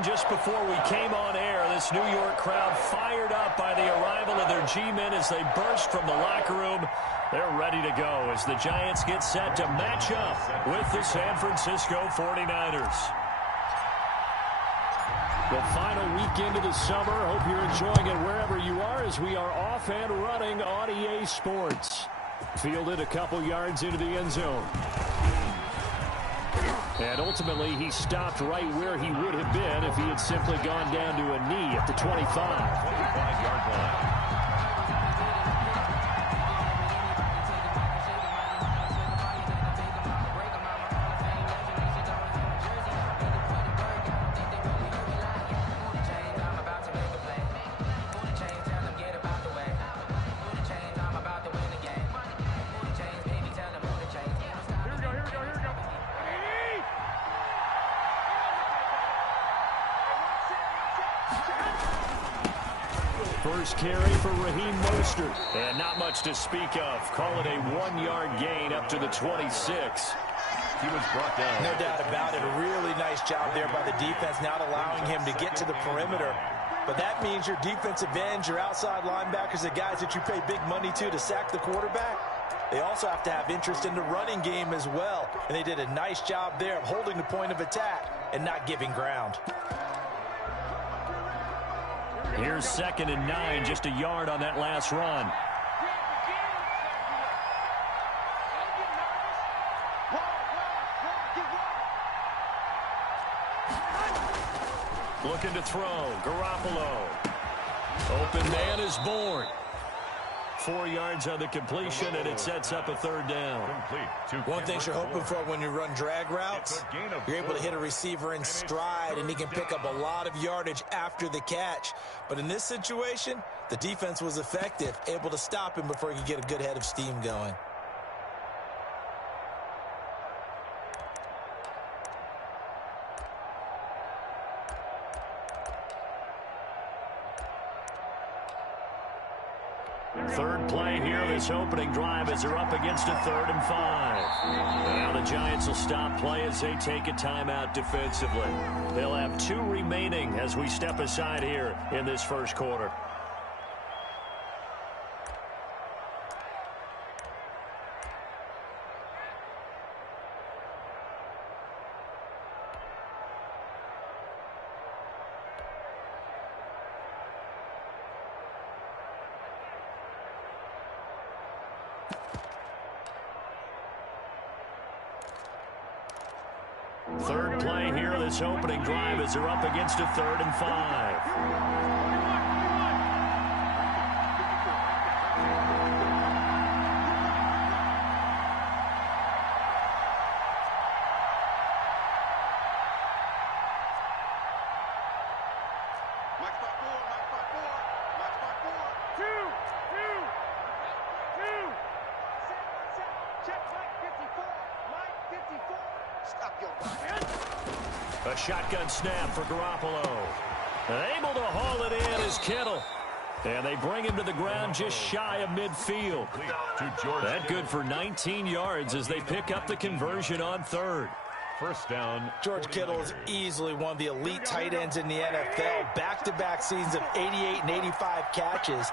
mentioned just before we came on air, this New York crowd fired up by the arrival of their G-men as they burst from the locker room. They're ready to go as the Giants get set to match up with the San Francisco 49ers. The final weekend of the summer. Hope you're enjoying it wherever you are as we are off and running on EA Sports. Fielded a couple yards into the end zone. And ultimately, he stopped right where he would have been if he had simply gone down to a knee at the 25. 25-yard line. First carry for Raheem Mostert. And not much to speak of. Call it a 1-yard gain up to the 26. He was brought down. No doubt about it. A really nice job there by the defense, not allowing him to get to the perimeter. But that means your defensive ends, your outside linebackers, the guys that you pay big money to sack the quarterback, they also have to have interest in the running game as well. And they did a nice job there of holding the point of attack and not giving ground. Here's 2nd and 9, just a yard on that last run. Looking to throw. Garoppolo. Open man is born. 4 yards on the completion, and it sets up a 3rd down. One thing you're hoping for when you run drag routes, you're able to hit a receiver in stride, and he can pick up a lot of yardage after the catch. But in this situation, the defense was effective, able to stop him before he could get a good head of steam going. Third play here, this opening drive as they're up against a 3rd and 5. Now the Giants will stop play as they take a timeout defensively. They'll have 2 remaining as we step aside here in this first quarter. Third play here, this opening drive as they're up against a 3rd and 5. A shotgun snap for Garoppolo. Able to haul it in is Kittle. And they bring him to the ground just shy of midfield. That good for 19 yards as they pick up the conversion on 3rd. First down. George Kittle is easily one of the elite tight ends in the NFL. Back-to-back seasons of 88 and 85 catches.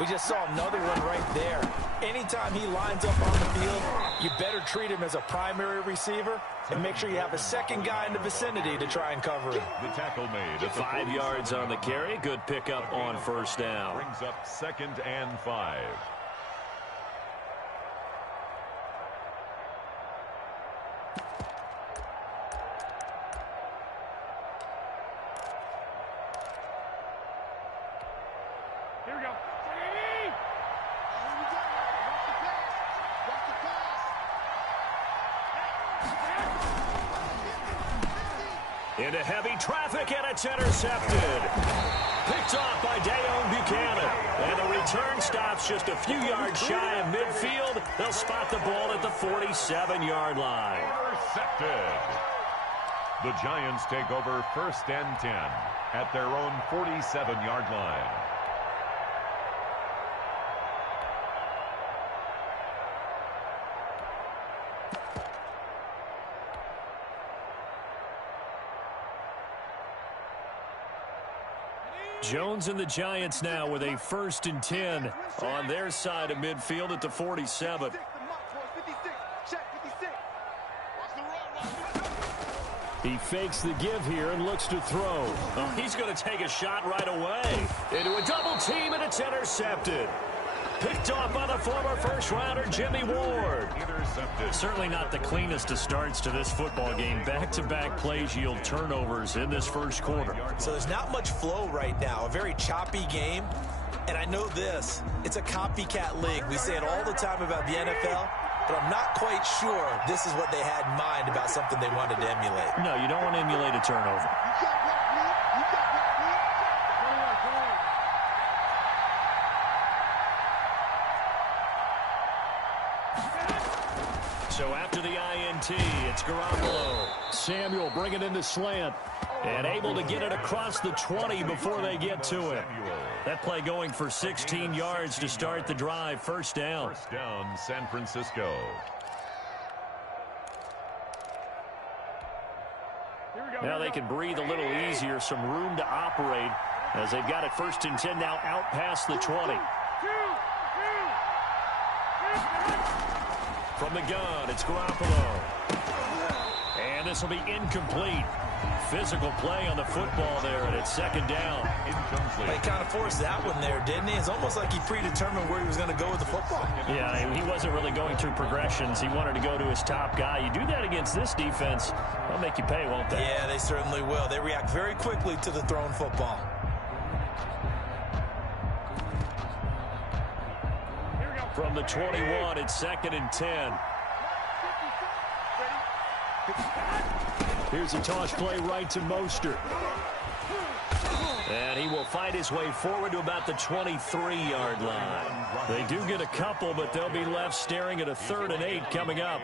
We just saw another one right there. Anytime he lines up on the field, you better treat him as a primary receiver and make sure you have a second guy in the vicinity to try and cover him. The tackle made. 5 yards on the carry. Good pickup on first down. Brings up 2nd and 5. Here we go. Into heavy traffic, and it's intercepted. Picked off by Dayon Buchanan. And the return stops just a few yards shy of midfield. They'll spot the ball at the 47-yard line. Intercepted. The Giants take over 1st and 10 at their own 47-yard line. Jones and the Giants now with a 1st and 10 on their side of midfield at the 47. He fakes the give here and looks to throw. Oh, he's going to take a shot right away. Into a double team, and it's intercepted. Picked off by the former first-rounder Jimmy Ward. Intercepted. Certainly not the cleanest of starts to this football game. Back-to-back plays yield turnovers in this first quarter. So there's not much flow right now. A very choppy game. And I know this. It's a copycat league. We say it all the time about the NFL. But I'm not quite sure this is what they had in mind about something they wanted to emulate. No, you don't want to emulate a turnover. So after the INT, it's Garoppolo. Samuel bringing in the slant and able to get it across the 20 before they get to it. That play going for 16 yards to start the drive. First down. First down, San Francisco. Now they can breathe a little easier, some room to operate as they've got it 1st and 10 now out past the 20. From the gun, it's Garoppolo. And this will be incomplete. Physical play on the football there, and it's 2nd down. He kind of forced that one there, didn't he? It's almost like he predetermined where he was going to go with the football. Yeah, he wasn't really going through progressions. He wanted to go to his top guy. You do that against this defense, they'll make you pay, won't they? Yeah, they certainly will. They react very quickly to the thrown football. From the 21, it's 2nd and 10. Here's a toss play right to Mostert. And he will fight his way forward to about the 23-yard line. They do get a couple, but they'll be left staring at a 3rd and 8 coming up.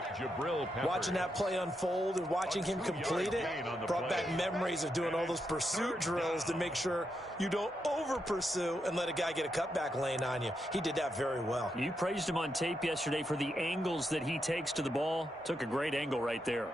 Watching that play unfold and watching him complete it brought back memories of doing all those pursuit drills to make sure you don't over-pursue and let a guy get a cutback lane on you. He did that very well. You praised him on tape yesterday for the angles that he takes to the ball. Took a great angle right there.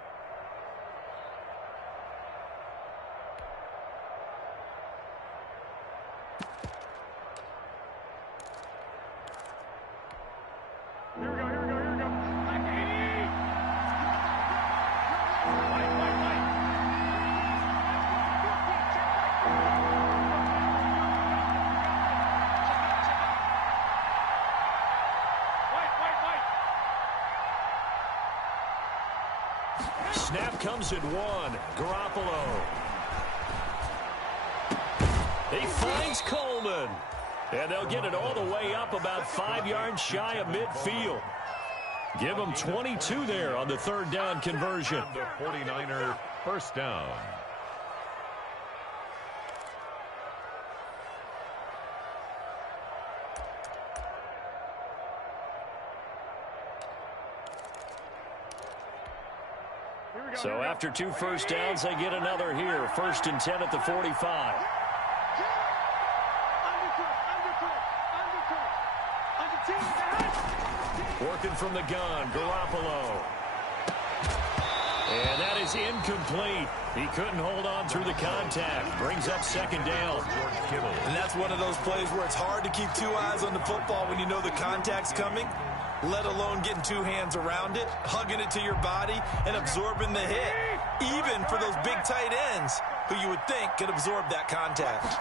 Snap comes at 1. Garoppolo. He finds Coleman. And they'll get it all the way up about 5 yards shy of midfield. Give them 22 there on the 3rd down conversion. The 49er first down. So after 2 first downs, they get another here. 1st and 10 at the 45. Working from the gun, Garoppolo. And that is incomplete. He couldn't hold on through the contact. Brings up 2nd down. And that's one of those plays where it's hard to keep 2 eyes on the football when you know the contact's coming, let alone getting 2 hands around it, hugging it to your body, and absorbing the hit. Even for those big tight ends who you would think could absorb that contact.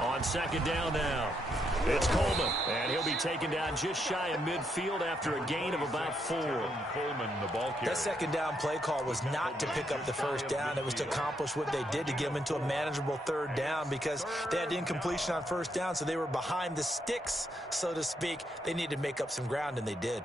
On 2nd down now, it's Coleman, and he'll be taken down just shy of midfield after a gain of about 4. Coleman, the ball carrier. That 2nd down play call was not to pick up the 1st down. It was to accomplish what they did to get them into a manageable 3rd down because they had incompletion on 1st down, so they were behind the sticks, so to speak. They needed to make up some ground, and they did.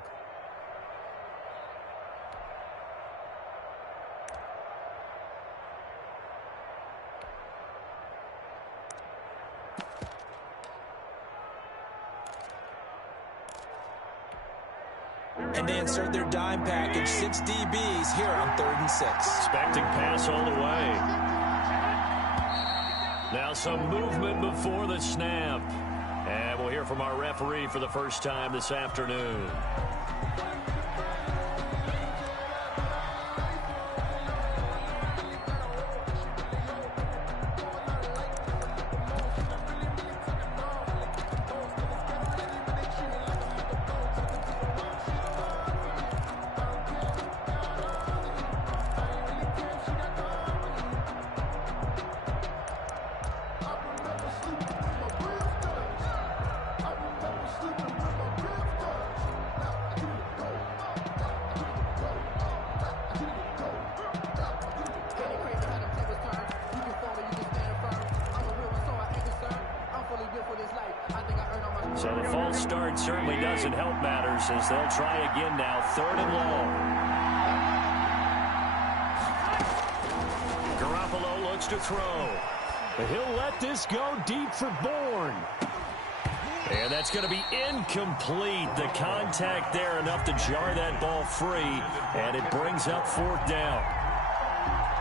And they insert their dime package, 6 DBs here on 3rd and 6. Expecting pass all the way. Now some movement before the snap. And we'll hear from our referee for the first time this afternoon. So the false start certainly doesn't help matters as they'll try again now, 3rd and long. Garoppolo looks to throw. He'll let this go deep for Bourne. And that's going to be incomplete. The contact there enough to jar that ball free, and it brings up 4th down.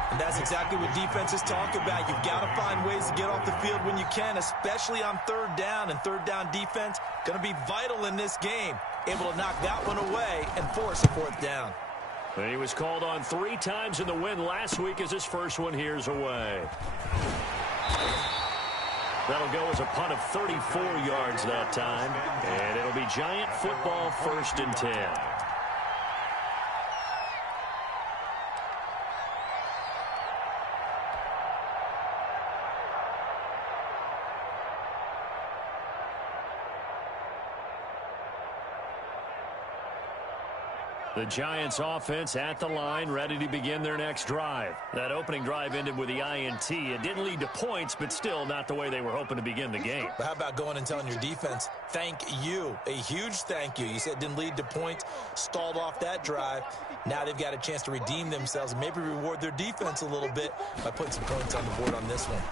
And that's exactly what defenses talk about. You've got to find ways to get off the field when you can, especially on 3rd down. And 3rd down defense going to be vital in this game. Able to knock that one away and force a 4th down. And he was called on 3 times in the win last week as his first one here's away. That'll go as a punt of 34 yards that time. And it'll be Giant football, 1st and 10. The Giants offense at the line, ready to begin their next drive. That opening drive ended with the INT. It didn't lead to points, but still not the way they were hoping to begin the game. But how about going and telling your defense, thank you, a huge thank you. You said it didn't lead to points, stalled off that drive. Now they've got a chance to redeem themselves and maybe reward their defense a little bit by putting some points on the board on this one.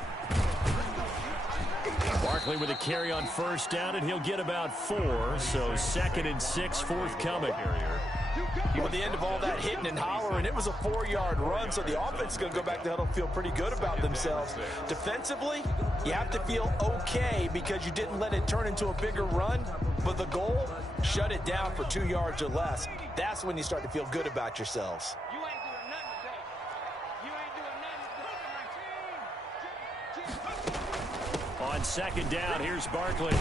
Barkley with a carry on 1st down, and he'll get about 4. So 2nd and 6 forthcoming. At the end of all that hitting and hollering, it was a 4-yard run, so the offense is going to go back to huddle, feel pretty good about themselves. Defensively, you have to feel okay because you didn't let it turn into a bigger run, but the goal, shut it down for 2 yards or less. That's when you start to feel good about yourselves. You ain't doing nothing today. You ain't doing nothing today. On 2nd down, here's Barkley.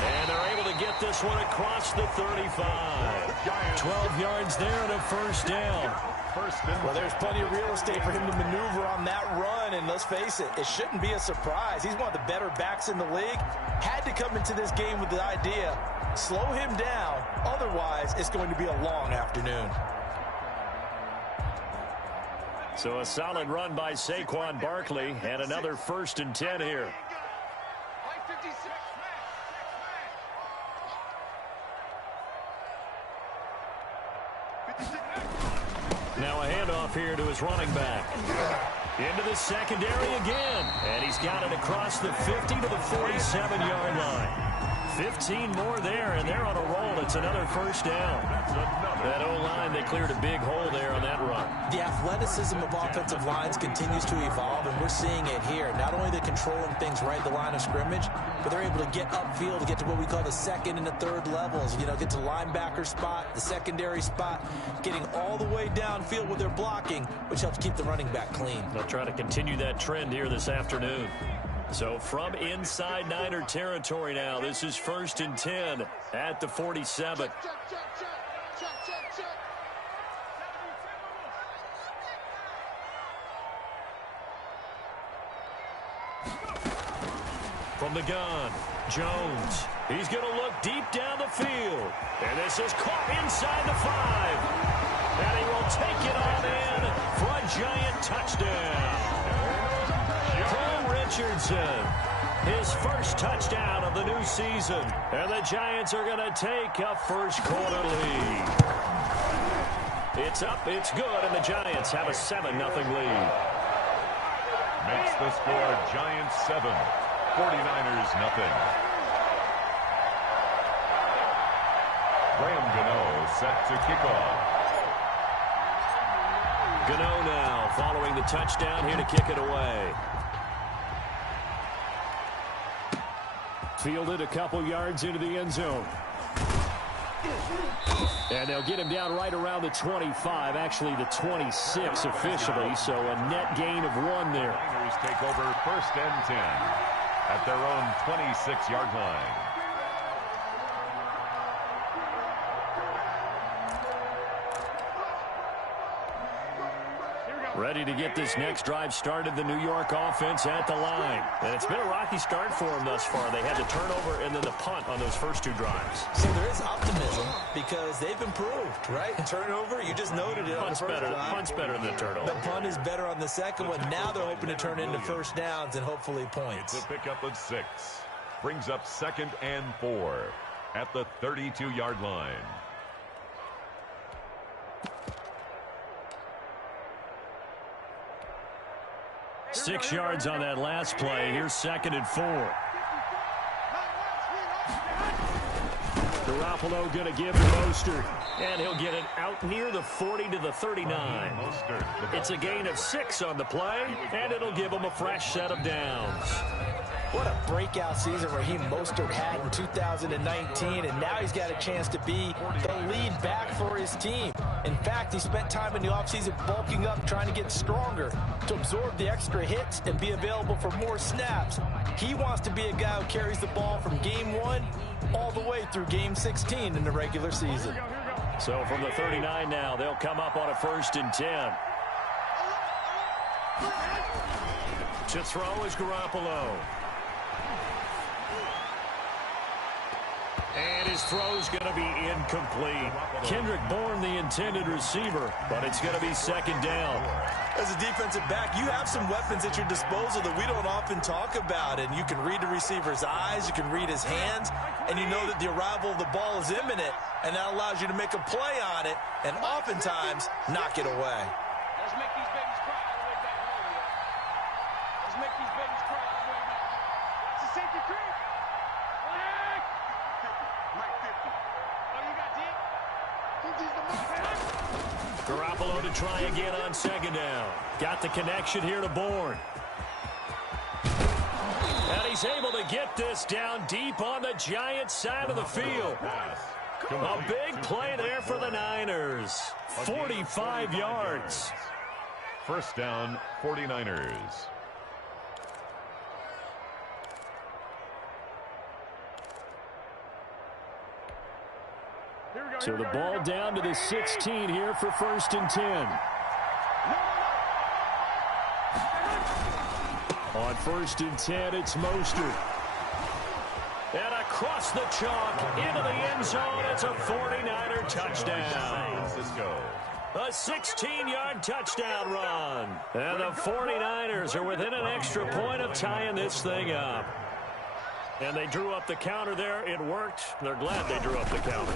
And they're able to get this one across the 35. 12 yards there and a 1st down. Well, there's plenty of real estate for him to maneuver on that run, and let's face it, it shouldn't be a surprise. He's one of the better backs in the league. Had to come into this game with the idea, slow him down, otherwise it's going to be a long afternoon. So a solid run by Saquon Barkley, and another 1st and 10 here. Now a handoff here to his running back. Into the secondary again. And he's got it across the 50 to the 47-yard line. 15 more there, and they're on a roll. It's another 1st down. That O-line, they cleared a big hole there on that run. The athleticism of offensive lines continues to evolve, and we're seeing it here. Not only they're controlling things right at the line of scrimmage, but they're able to get upfield to get to what we call the 2nd and the 3rd levels. You know, get to linebacker spot, the secondary spot, getting all the way downfield with their blocking, which helps keep the running back clean. They'll try to continue that trend here this afternoon. So from inside Niner territory now, this is 1st and 10 at the 47. From the gun, Jones. He's going to look deep down the field. And this is caught inside the 5. And he will take it on in for a Giant touchdown. Richardson, his first touchdown of the new season. And the Giants are going to take a 1st quarter lead. It's up, it's good, and the Giants have a 7-0 lead. Makes the score Giants 7, 49ers nothing. Graham Gano set to kick off. Gano now following the touchdown here to kick it away. Fielded a couple yards into the end zone. And they'll get him down right around the 25, actually the 26 officially, so a net gain of 1 there. Niners take over 1st and 10 at their own 26-yard line. Ready to get this next drive started, the New York offense at the line. And it's been a rocky start for them thus far. They had the turnover and then the punt on those first 2 drives. So there is optimism because they've improved, right? Turnover, you just noted it on the first drive. Punt's better than the turnover. The punt is better on the second one. Now they're hoping to turn into 1st downs and hopefully points. It's a pickup of 6. brings up 2nd and 4 at the 32-yard line. Six yards on that last play. Here's 2nd and 4. Garoppolo going to give to Mostert, and he'll get it out near the 40 to the 39. It's a gain of 6 on the play, and it'll give him a fresh set of downs. What a breakout season Raheem Mostert had in 2019, and now he's got a chance to be the lead back for his team. In fact, he spent time in the offseason bulking up, trying to get stronger, to absorb the extra hits and be available for more snaps. He wants to be a guy who carries the ball from game 1 all the way through game 16 in the regular season. So from the 39 now, they'll come up on a 1st and 10. To throw is Garoppolo. And his throw's going to be incomplete. Kendrick Bourne, the intended receiver, but it's going to be 2nd down. As a defensive back, you have some weapons at your disposal that we don't often talk about, and you can read the receiver's eyes, you can read his hands, and you know that the arrival of the ball is imminent, and that allows you to make a play on it, and oftentimes knock it away. Let's make these babies cry all the way back home, yo. Let's make these babies cry all the way back. It's a safety creep. Garoppolo to try again on 2nd down. Got the connection here to Bourne. And he's able to get this down deep on the Giants' side of the field. A big play there for the Niners. 45 yards. 1st down, 49ers. So the ball down to the 16 here for 1st and 10. On 1st and 10, it's Mostert. And across the chalk into the end zone, it's a 49er touchdown. A 16-yard touchdown run. And the 49ers are within an extra point of tying this thing up. And they drew up the counter there. It worked. They're glad they drew up the counter.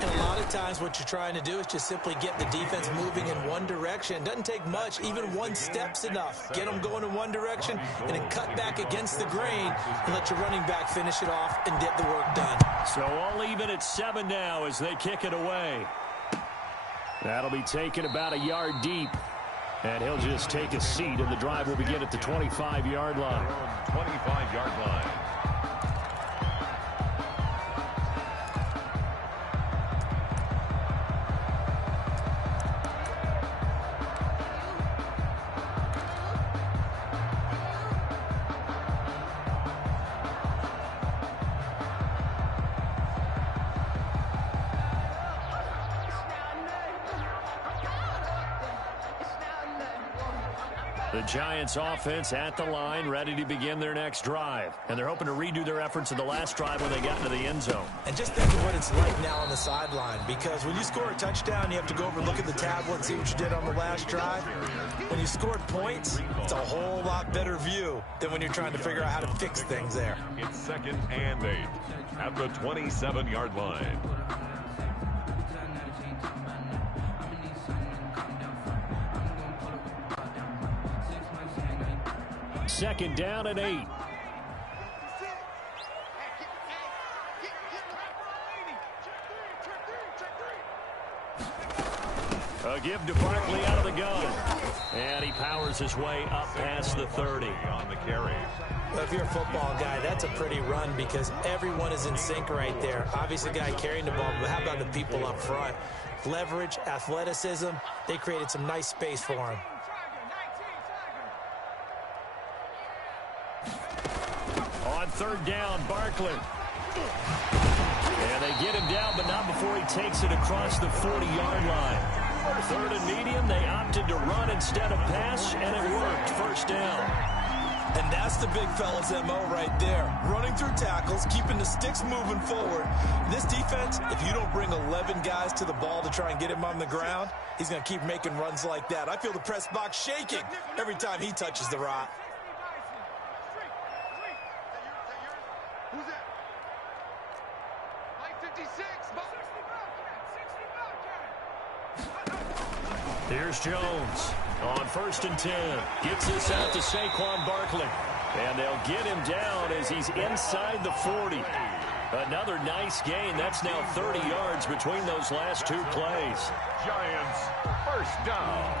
And a lot of times what you're trying to do is just simply get the defense moving in one direction. It doesn't take much. Even one step's enough. Get them going in one direction and then cut back against the grain and let your running back finish it off and get the work done. So all even at 7 now as they kick it away. That'll be taken about a yard deep. And he'll just take a seat, and the drive will begin at the 25-yard line. 25-yard line. The Giants offense at the line, ready to begin their next drive. And they're hoping to redo their efforts in the last drive when they got into the end zone. And just think of what it's like now on the sideline, because when you score a touchdown, you have to go over and look at the tablet and see what you did on the last drive. When you scored points, it's a whole lot better view than when you're trying to figure out how to fix things there. It's 2nd and 8 at the 27-yard line. Second down and 8. A give to Barkley out of the gun. And he powers his way up past the 30. On the carry. Well, if you're a football guy, that's a pretty run because everyone is in sync right there. Obviously, the guy carrying the ball, but how about the people up front? Leverage, athleticism, they created some nice space for him. On 3rd down, Barkley. And they get him down, but not before he takes it across the 40-yard line. 3rd and medium, they opted to run instead of pass, and it worked. 1st down. And that's the big fella's MO right there. Running through tackles, keeping the sticks moving forward. This defense, if you don't bring 11 guys to the ball to try and get him on the ground, he's going to keep making runs like that. I feel the press box shaking every time he touches the rock. Who's that? Like 56. 60 Here's Jones on 1st and 10. Gets this out to Saquon Barkley. And they'll get him down as he's inside the 40. Another nice gain. That's now 30 yards between those last two plays. Giants, first down.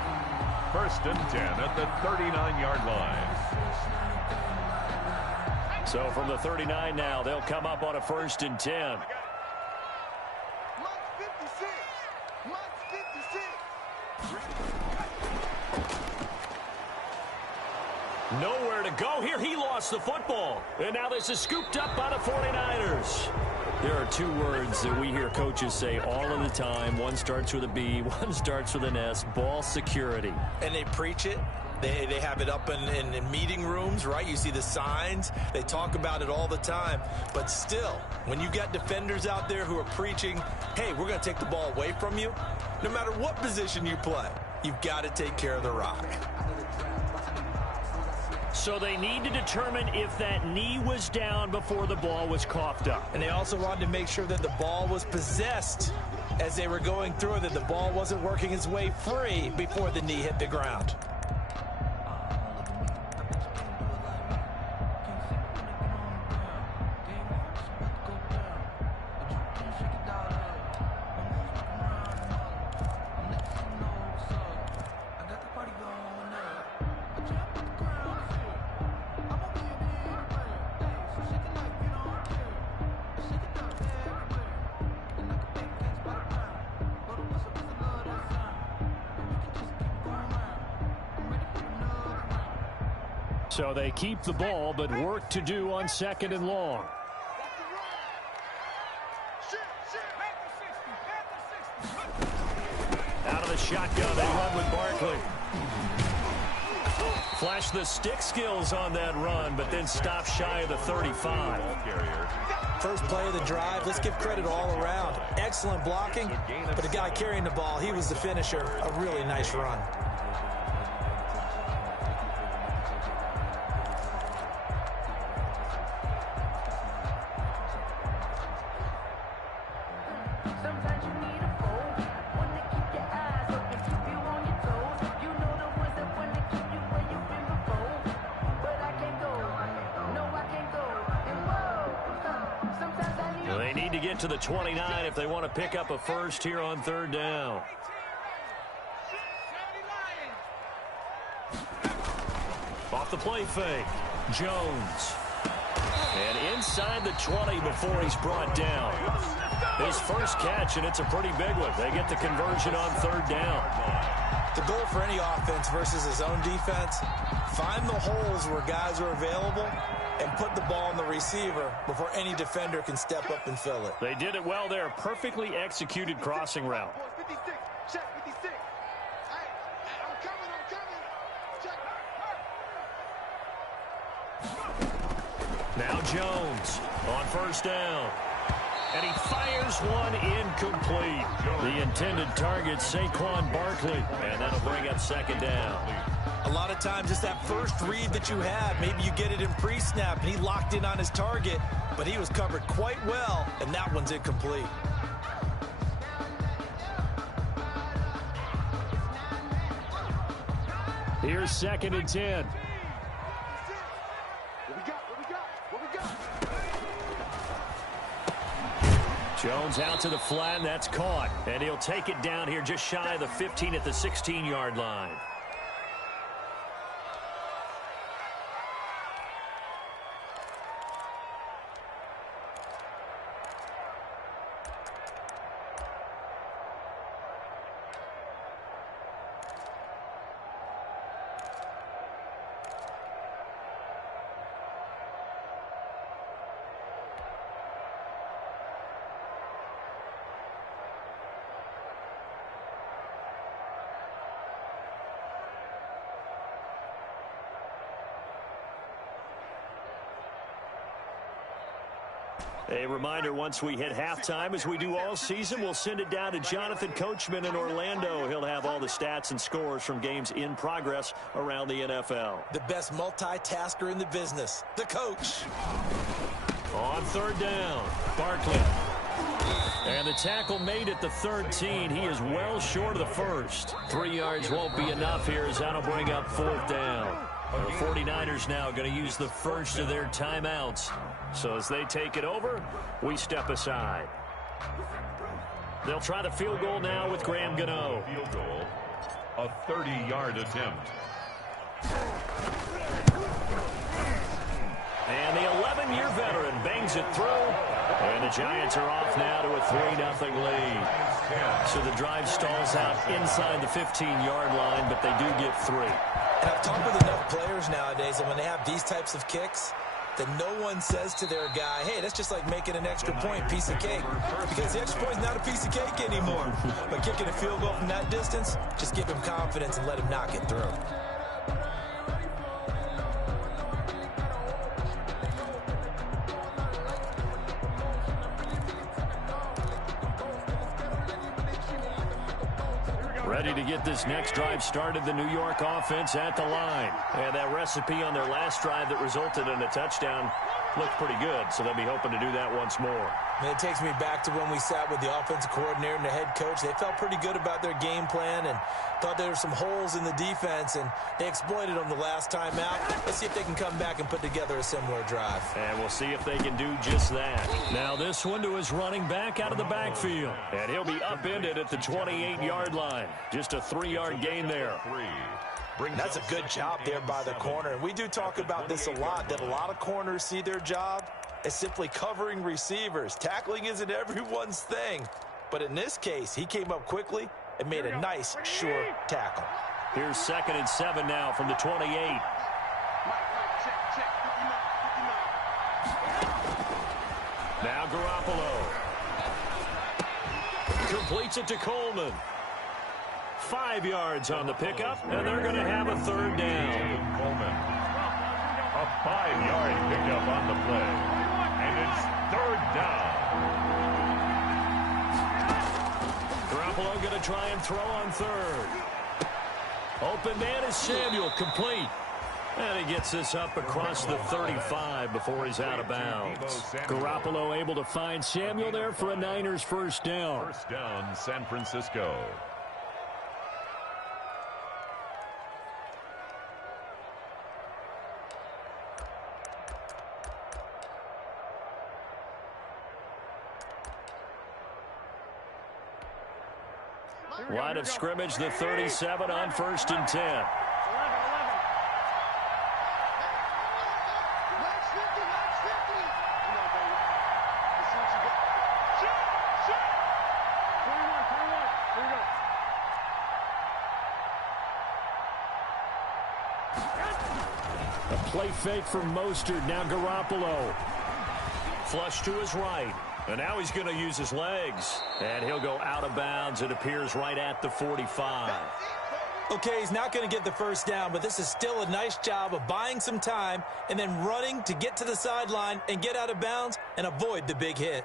1st and 10 at the 39-yard line. So from the 39 now, they'll come up on a 1st and 10. Nowhere to go here. He lost the football. And now this is scooped up by the 49ers. There are two words that we hear coaches say all of the time. One starts with a B, one starts with an S. Ball security. And they preach it. They have it up in meeting rooms, right? You see the signs. They talk about it all the time. But still, when you got defenders out there who are preaching, hey, we're going to take the ball away from you, no matter what position you play, you've got to take care of the rock. So they need to determine if that knee was down before the ball was coughed up. And they also wanted to make sure that the ball was possessed as they were going through it, that the ball wasn't working its way free before the knee hit the ground. So they keep the ball, but work to do on 2nd and long. Out of the shotgun, they run with Barkley. Flash the stick skills on that run, but then stop shy of the 35. First play of the drive, let's give credit all around. Excellent blocking, but the guy carrying the ball, he was the finisher. A really nice run. To the 29 if they want to pick up a first here on 3rd down. Off the play fake, Jones. And inside the 20 before he's brought down. His first catch, and it's a pretty big one. They get the conversion on 3rd down. The goal for any offense versus his own defense, find the holes where guys are available and put the ball on the receiver before any defender can step up and fill it. They did it well there. Perfectly executed crossing route. 56. Check 56. Hey, I'm coming. Check. Now Jones on 1st down. And he fires one incomplete. The intended target, Saquon Barkley. And that'll bring up 2nd down. A lot of times it's that first read that you have. Maybe you get it in pre-snap, and he locked in on his target, but he was covered quite well, and that one's incomplete. Here's 2nd and 10. What we got? Jones out to the flat, and that's caught. And he'll take it down here just shy of the 15 at the 16-yard line. A reminder, once we hit halftime, as we do all season, we'll send it down to Jonathan Coachman in Orlando. He'll have all the stats and scores from games in progress around the NFL. The best multitasker in the business, the coach. On third down, Barkley. And the tackle made at the 13. He is well short of the first. 3 yards won't be enough here as that'll bring up fourth down. The 49ers now going to use the first of their timeouts. So as they take it over, we step aside. They'll try the field goal now with Graham Gano. Field goal, a 30-yard attempt. And the 11-year veteran bangs it through. And the Giants are off now to a 3-0 lead. So the drive stalls out inside the 15-yard line, but they do get 3. And I've talked with enough players nowadays that when they have these types of kicks, that no one says to their guy, hey, that's just like making an extra point, piece of cake. Because the extra point is not a piece of cake anymore. But kicking a field goal from that distance, just give him confidence and let him knock it through. Ready to get this next drive started, the New York offense at the line. And that recipe on their last drive that resulted in a touchdown looked pretty good, so they'll be hoping to do that once more. And it takes me back to when we sat with the offensive coordinator and the head coach. They felt pretty good about their game plan and thought there were some holes in the defense, and they exploited them the last time out. Let's see if they can come back and put together a similar drive. And we'll see if they can do just that. Now this one to his running back out of the backfield. And he'll be upended at the 28-yard line. Just a 3-yard gain there. That's a good job there by the corner. And we do talk about this a lot, that a lot of corners see their job as simply covering receivers. Tackling isn't everyone's thing. But in this case, he came up quickly and made a nice, sure tackle. Here's 2nd and 7 now from the 28. Now Garoppolo. Completes it to Coleman. 5 yards on the pickup, and they're going to have a 3rd down. Coleman. A 5-yard pickup on the play. And it's 3rd down. Garoppolo going to try and throw on 3rd. Open man is Samuel, complete. And he gets this up across the 35 before he's out of bounds. Garoppolo able to find Samuel there for a Niners 1st down. 1st down, San Francisco. Line of scrimmage, the 37 on 1st and 10. A play fake from Mostert. Now Garoppolo. Flush to his right. And now he's going to use his legs. And he'll go out of bounds. It appears right at the 45. Okay, he's not going to get the 1st down, but this is still a nice job of buying some time and then running to get to the sideline and get out of bounds and avoid the big hit.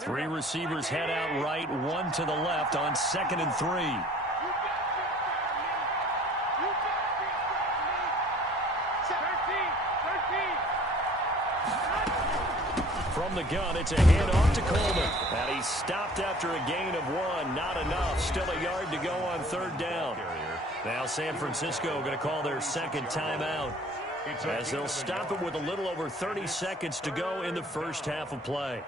Three receivers head out right, one to the left on 2nd and 3. From the gun, it's a handoff to Coleman. And he's stopped after a gain of 1. Not enough. Still a yard to go on 3rd down. Now San Francisco going to call their 2nd timeout, as they'll stop it with a little over 30 seconds to go in the 1st half of play.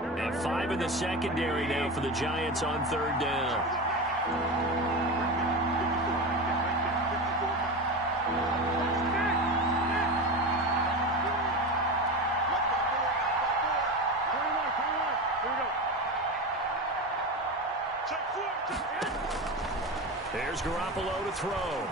And 5 in the secondary now for the Giants on 3rd down. There's Garoppolo to throw.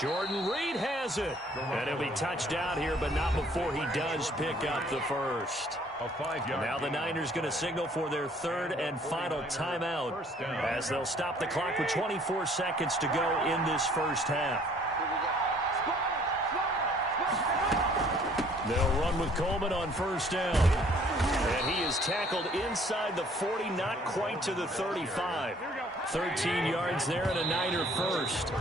Jordan Reed has it. And he'll be touched out here, but not before he does pick up the first. A 5-yard. Now the Niners going to signal for their third and final timeout as they'll stop the clock with 24 seconds to go in this first half. They'll run with Coleman on first down. And he is tackled inside the 40, not quite to the 35. 13 yards there and a Niner first.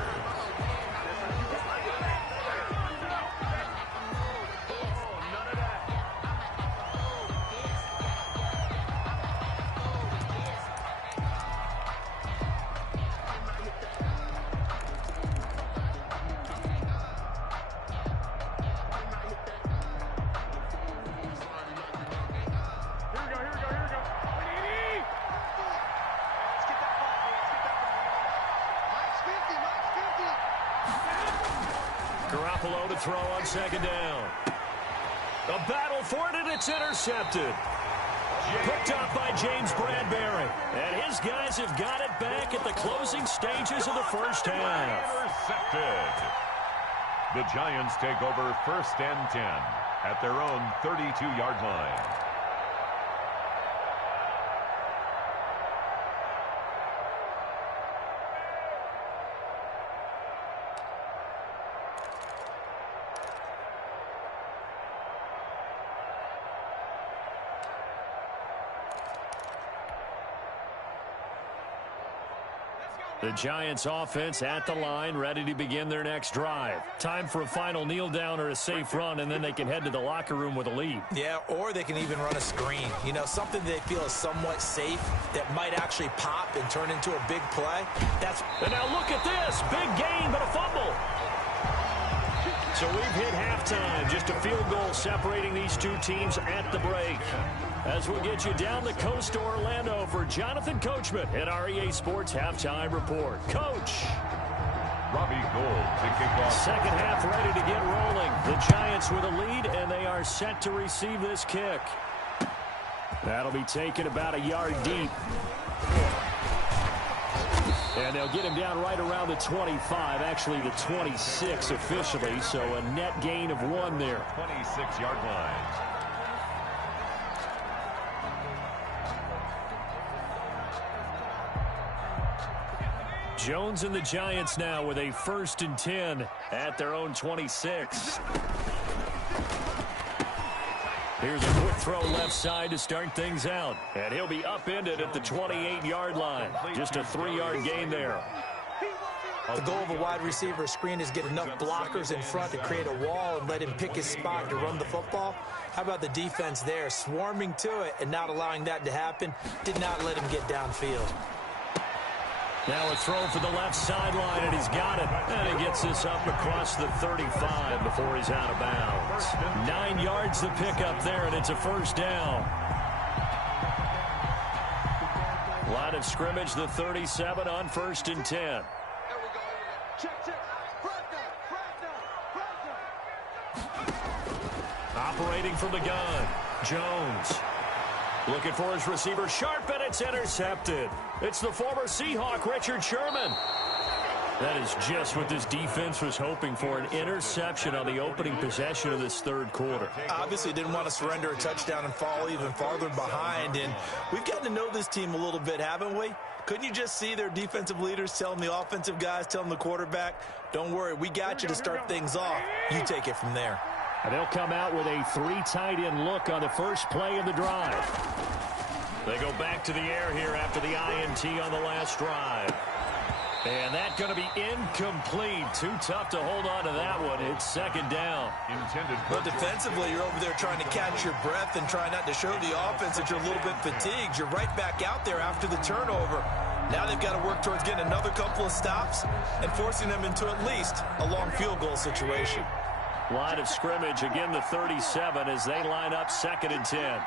Garoppolo to throw on second down. A battle for it, and it's intercepted. Picked up by James Bradbury. And his guys have got it back at the closing stages of the first half. Intercepted. The Giants take over first and 10 at their own 32-yard line. The Giants offense at the line, ready to begin their next drive. Time for a final kneel down or a safe run, and then they can head to the locker room with a lead. Yeah, or they can even run a screen. You know, something they feel is somewhat safe that might actually pop and turn into a big play. And now look at this. Big gain, but a fumble. So we've hit halftime. Just a field goal separating these two teams at the break. As we'll get you down the coast to Orlando for Jonathan Coachman at our EA Sports Halftime Report. Coach. Robbie Gould to kick off. Second half ready to get rolling. The Giants with a lead, and they are set to receive this kick. That'll be taken about a yard deep. And they'll get him down right around the 25, actually the 26 officially, so a net gain of 1 there. 26-yard line. Jones and the Giants now with a 1st and 10 at their own 26. Here's a quick throw left side to start things out. And he'll be upended at the 28-yard line. Just a 3-yard gain there. The goal of a wide receiver screen is get enough blockers in front to create a wall and let him pick his spot to run the football. How about the defense there, swarming to it and not allowing that to happen? Did not let him get downfield. Now a throw for the left sideline, and he's got it. And he gets this up across the 35 before he's out of bounds. 9 yards to pick up there, and it's a first down. Line of scrimmage, the 37 on 1st and 10. Operating from the gun, Jones. Looking for his receiver, Sharp, and it's intercepted. It's the former Seahawk, Richard Sherman. That is just what this defense was hoping for, an interception on the opening possession of this third quarter. Obviously didn't want to surrender a touchdown and fall even farther behind, and we've gotten to know this team a little bit, haven't we? Couldn't you just see their defensive leaders telling the offensive guys, telling the quarterback, don't worry, we got you to start things off. You take it from there. And they'll come out with a 3 tight end look on the first play of the drive. They go back to the air here after the INT on the last drive. And that's going to be incomplete. Too tough to hold on to that one. It's second down. But defensively, you're over there trying to catch your breath and try not to show the offense that you're a little bit fatigued. You're right back out there after the turnover. Now they've got to work towards getting another couple of stops and forcing them into at least a long field goal situation. Line of scrimmage, again the 37 as they line up 2nd and 10.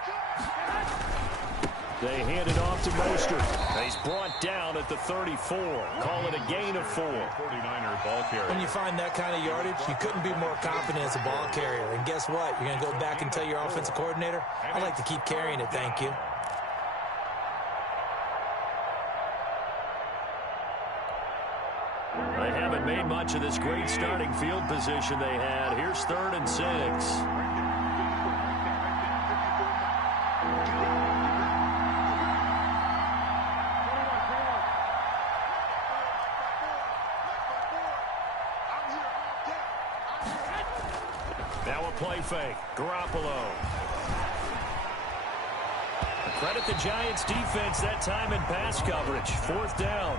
They hand it off to Mostert. He's brought down at the 34. Call it a gain of 4. 49er ball carrier. When you find that kind of yardage, you couldn't be more confident as a ball carrier. And guess what? You're going to go back and tell your offensive coordinator, I'd like to keep carrying it, thank you. They haven't made much of this great starting field position they had. Here's 3rd and 6. Now a play fake. Garoppolo. Credit the Giants defense that time in pass coverage. 4th down.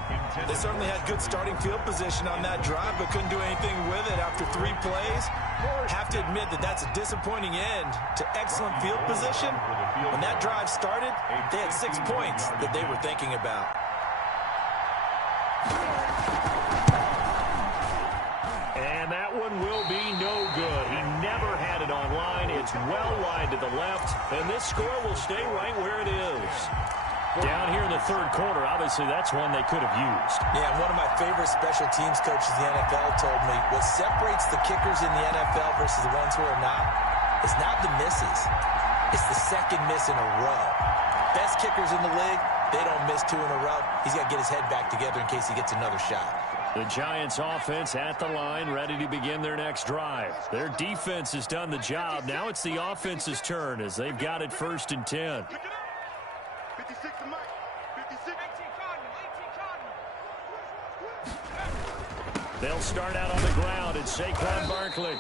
They certainly had good starting field position on that drive, but couldn't do anything with it after 3 plays. Have to admit that that's a disappointing end to excellent field position. When that drive started, they had 6 points that they were thinking about. And that one will be no good. He never had it on line. It's well wide to the left, and this score will stay right where it is. Down here in the 3rd quarter, obviously that's one they could have used. Yeah, and one of my favorite special teams coaches in the NFL told me what separates the kickers in the NFL versus the ones who are not is not the misses. It's the second miss in a row. Best kickers in the league, they don't miss 2 in a row. He's got to get his head back together in case he gets another shot. The Giants offense at the line, ready to begin their next drive. Their defense has done the job. Now it's the offense's turn as they've got it 1st and 10. 56 to Mike. 56. 18 Cardinal. They'll start out on the ground. It's Saquon Barkley.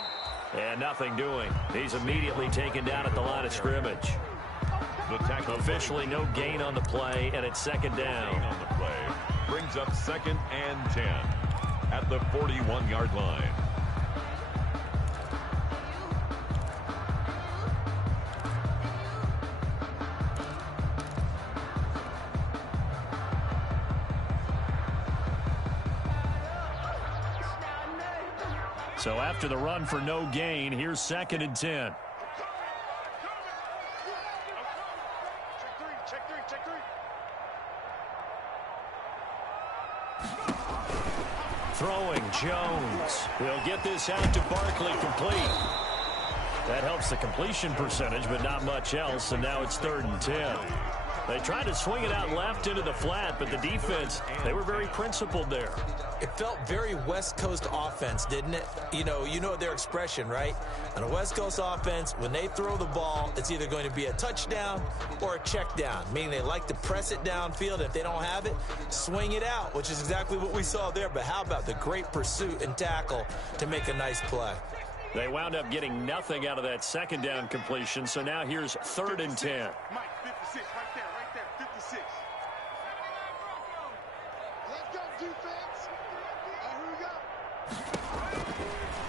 And nothing doing. He's immediately taken down at the line of scrimmage. The tackle Officially no gain on the play, and it's 2nd down. on the play brings up 2nd and 10 at the 41-yard line. So after the run for no gain, here's 2nd and 10. Check three. Throwing Jones. He'll get this out to Barkley, complete. That helps the completion percentage, but not much else, and now it's 3rd and 10. They tried to swing it out left into the flat, but the defense, they were very principled there. It felt very West Coast offense, didn't it? You know their expression, right? On a West Coast offense, when they throw the ball, it's either going to be a touchdown or a check down, meaning they like to press it downfield. If they don't have it, swing it out, which is exactly what we saw there. But how about the great pursuit and tackle to make a nice play? They wound up getting nothing out of that 2nd down completion, so now here's 3rd and 10. Mike, 56, right there, 56. Let's go, defense. Here we go.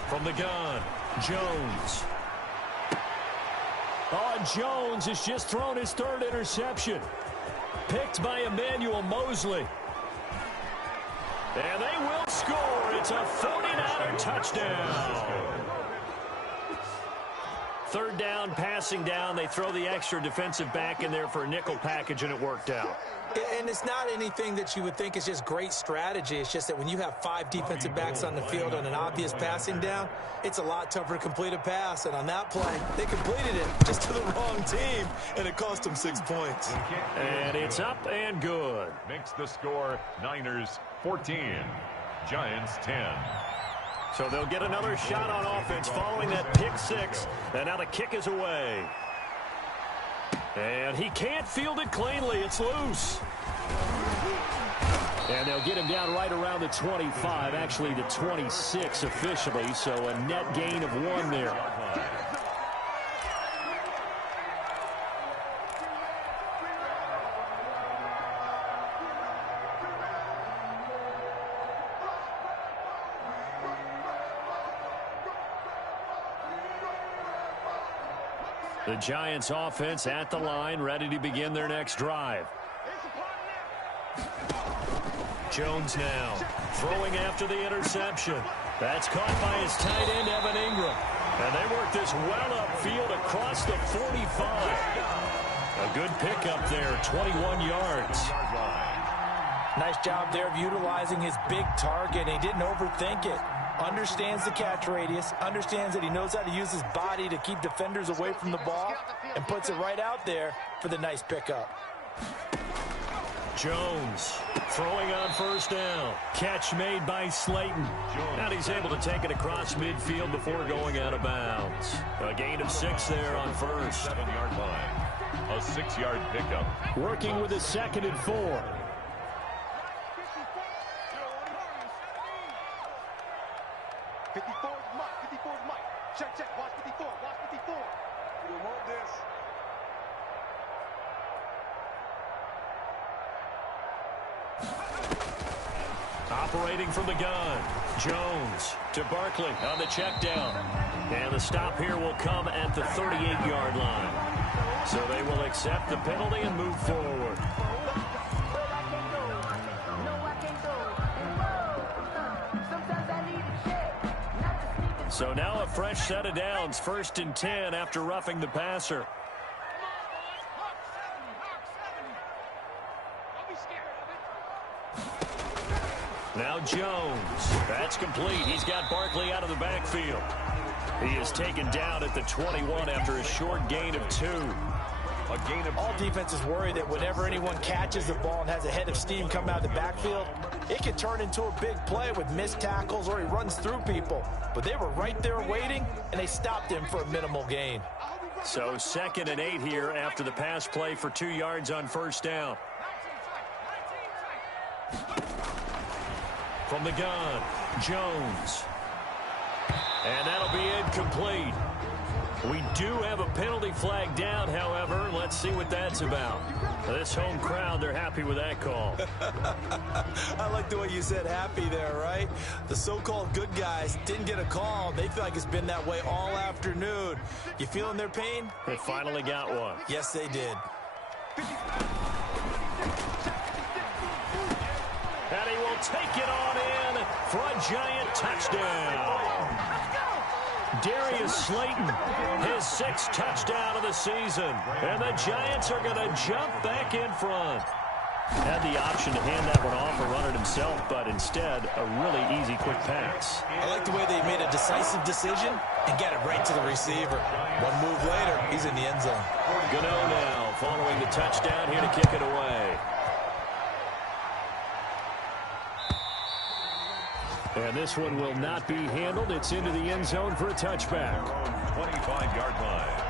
From the gun, Jones. Oh, Jones has just thrown his 3rd interception. Picked by Emmanuel Mosley. And they will score. It's a 49er touchdown. 3rd down, passing down. They throw the extra defensive back in there for a nickel package, and it worked out. And it's not anything that you would think is just great strategy. It's just that when you have 5 defensive backs on the field on an obvious passing down, it's a lot tougher to complete a pass. And on that play, they completed it just to the wrong team, and it cost them 6 points. And it's up and good. Makes the score Niners 14, Giants 10. So they'll get another shot on offense following that pick 6. And now the kick is away. And he can't field it cleanly. It's loose. And they'll get him down right around the 25, actually the 26 officially. So a net gain of 1 there. The Giants offense at the line, ready to begin their next drive. Jones now throwing after the interception. That's caught by his tight end, Evan Ingram. And they work this well upfield across the 45. A good pickup there, 21 yards. Nice job there of utilizing his big target. He didn't overthink it. Understands the catch radius, understands that he knows how to use his body to keep defenders away from the ball, and puts it right out there for the nice pickup. Jones throwing on first down. Catch made by Slayton. And he's able to take it across midfield before going out of bounds. A gain of 6 there on first. 7-yard line. A 6-yard pickup. Working with a 2nd and 4. Check. Watch 54. You want this. Operating from the gun. Jones to Barkley on the check down. And the stop here will come at the 38-yard line. So they will accept the penalty and move forward. So now a fresh set of downs, 1st and 10 after roughing the passer. Now Jones. That's complete. He's got Barkley out of the backfield. He is taken down at the 21 after a short gain of 2. All defenses worry that whenever anyone catches the ball and has a head of steam come out of the backfield, it can turn into a big play with missed tackles or he runs through people. But they were right there waiting, and they stopped him for a minimal gain. So 2nd and 8 here after the pass play for 2 yards on first down. From the gun, Jones. And that'll be incomplete. We do have a penalty flag down, however. Let's see what that's about. This home crowd, they're happy with that call. I like the way you said happy there, right? The so-called good guys didn't get a call. They feel like it's been that way all afternoon. You feeling their pain? They finally got one. Yes, they did. And he will take it on in for a giant touchdown. Darius Slayton, his 6th touchdown of the season. And the Giants are going to jump back in front. Had the option to hand that one off or run it himself, but instead, a really easy, quick pass. I like the way they made a decisive decision and got it right to the receiver. One move later, he's in the end zone. Goodens now following the touchdown here to kick it away. And this one will not be handled. It's into the end zone for a touchback. 25-yard line.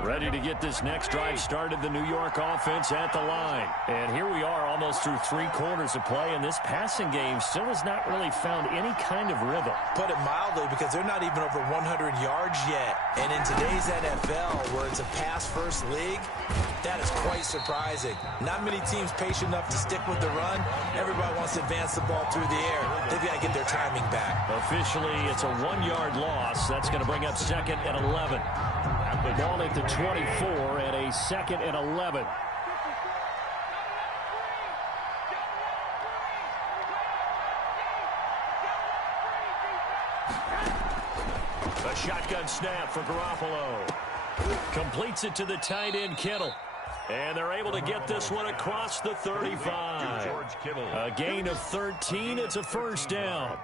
Ready to get this next drive started, the New York offense at the line. And here we are almost through 3 quarters of play, and this passing game still has not really found any kind of rhythm. Put it mildly, because they're not even over 100 yards yet. And in today's NFL, where it's a pass-first league, that is quite surprising. Not many teams patient enough to stick with the run. Everybody wants to advance the ball through the air. They've got to get their timing back. Officially, it's a 1-yard loss. That's going to bring up 2nd and 11. The ball at the 24 and a 2nd and 11. A shotgun snap for Garoppolo. Completes it to the tight end, Kittle. And they're able to get this one across the 35. A gain of 13. It's a first down.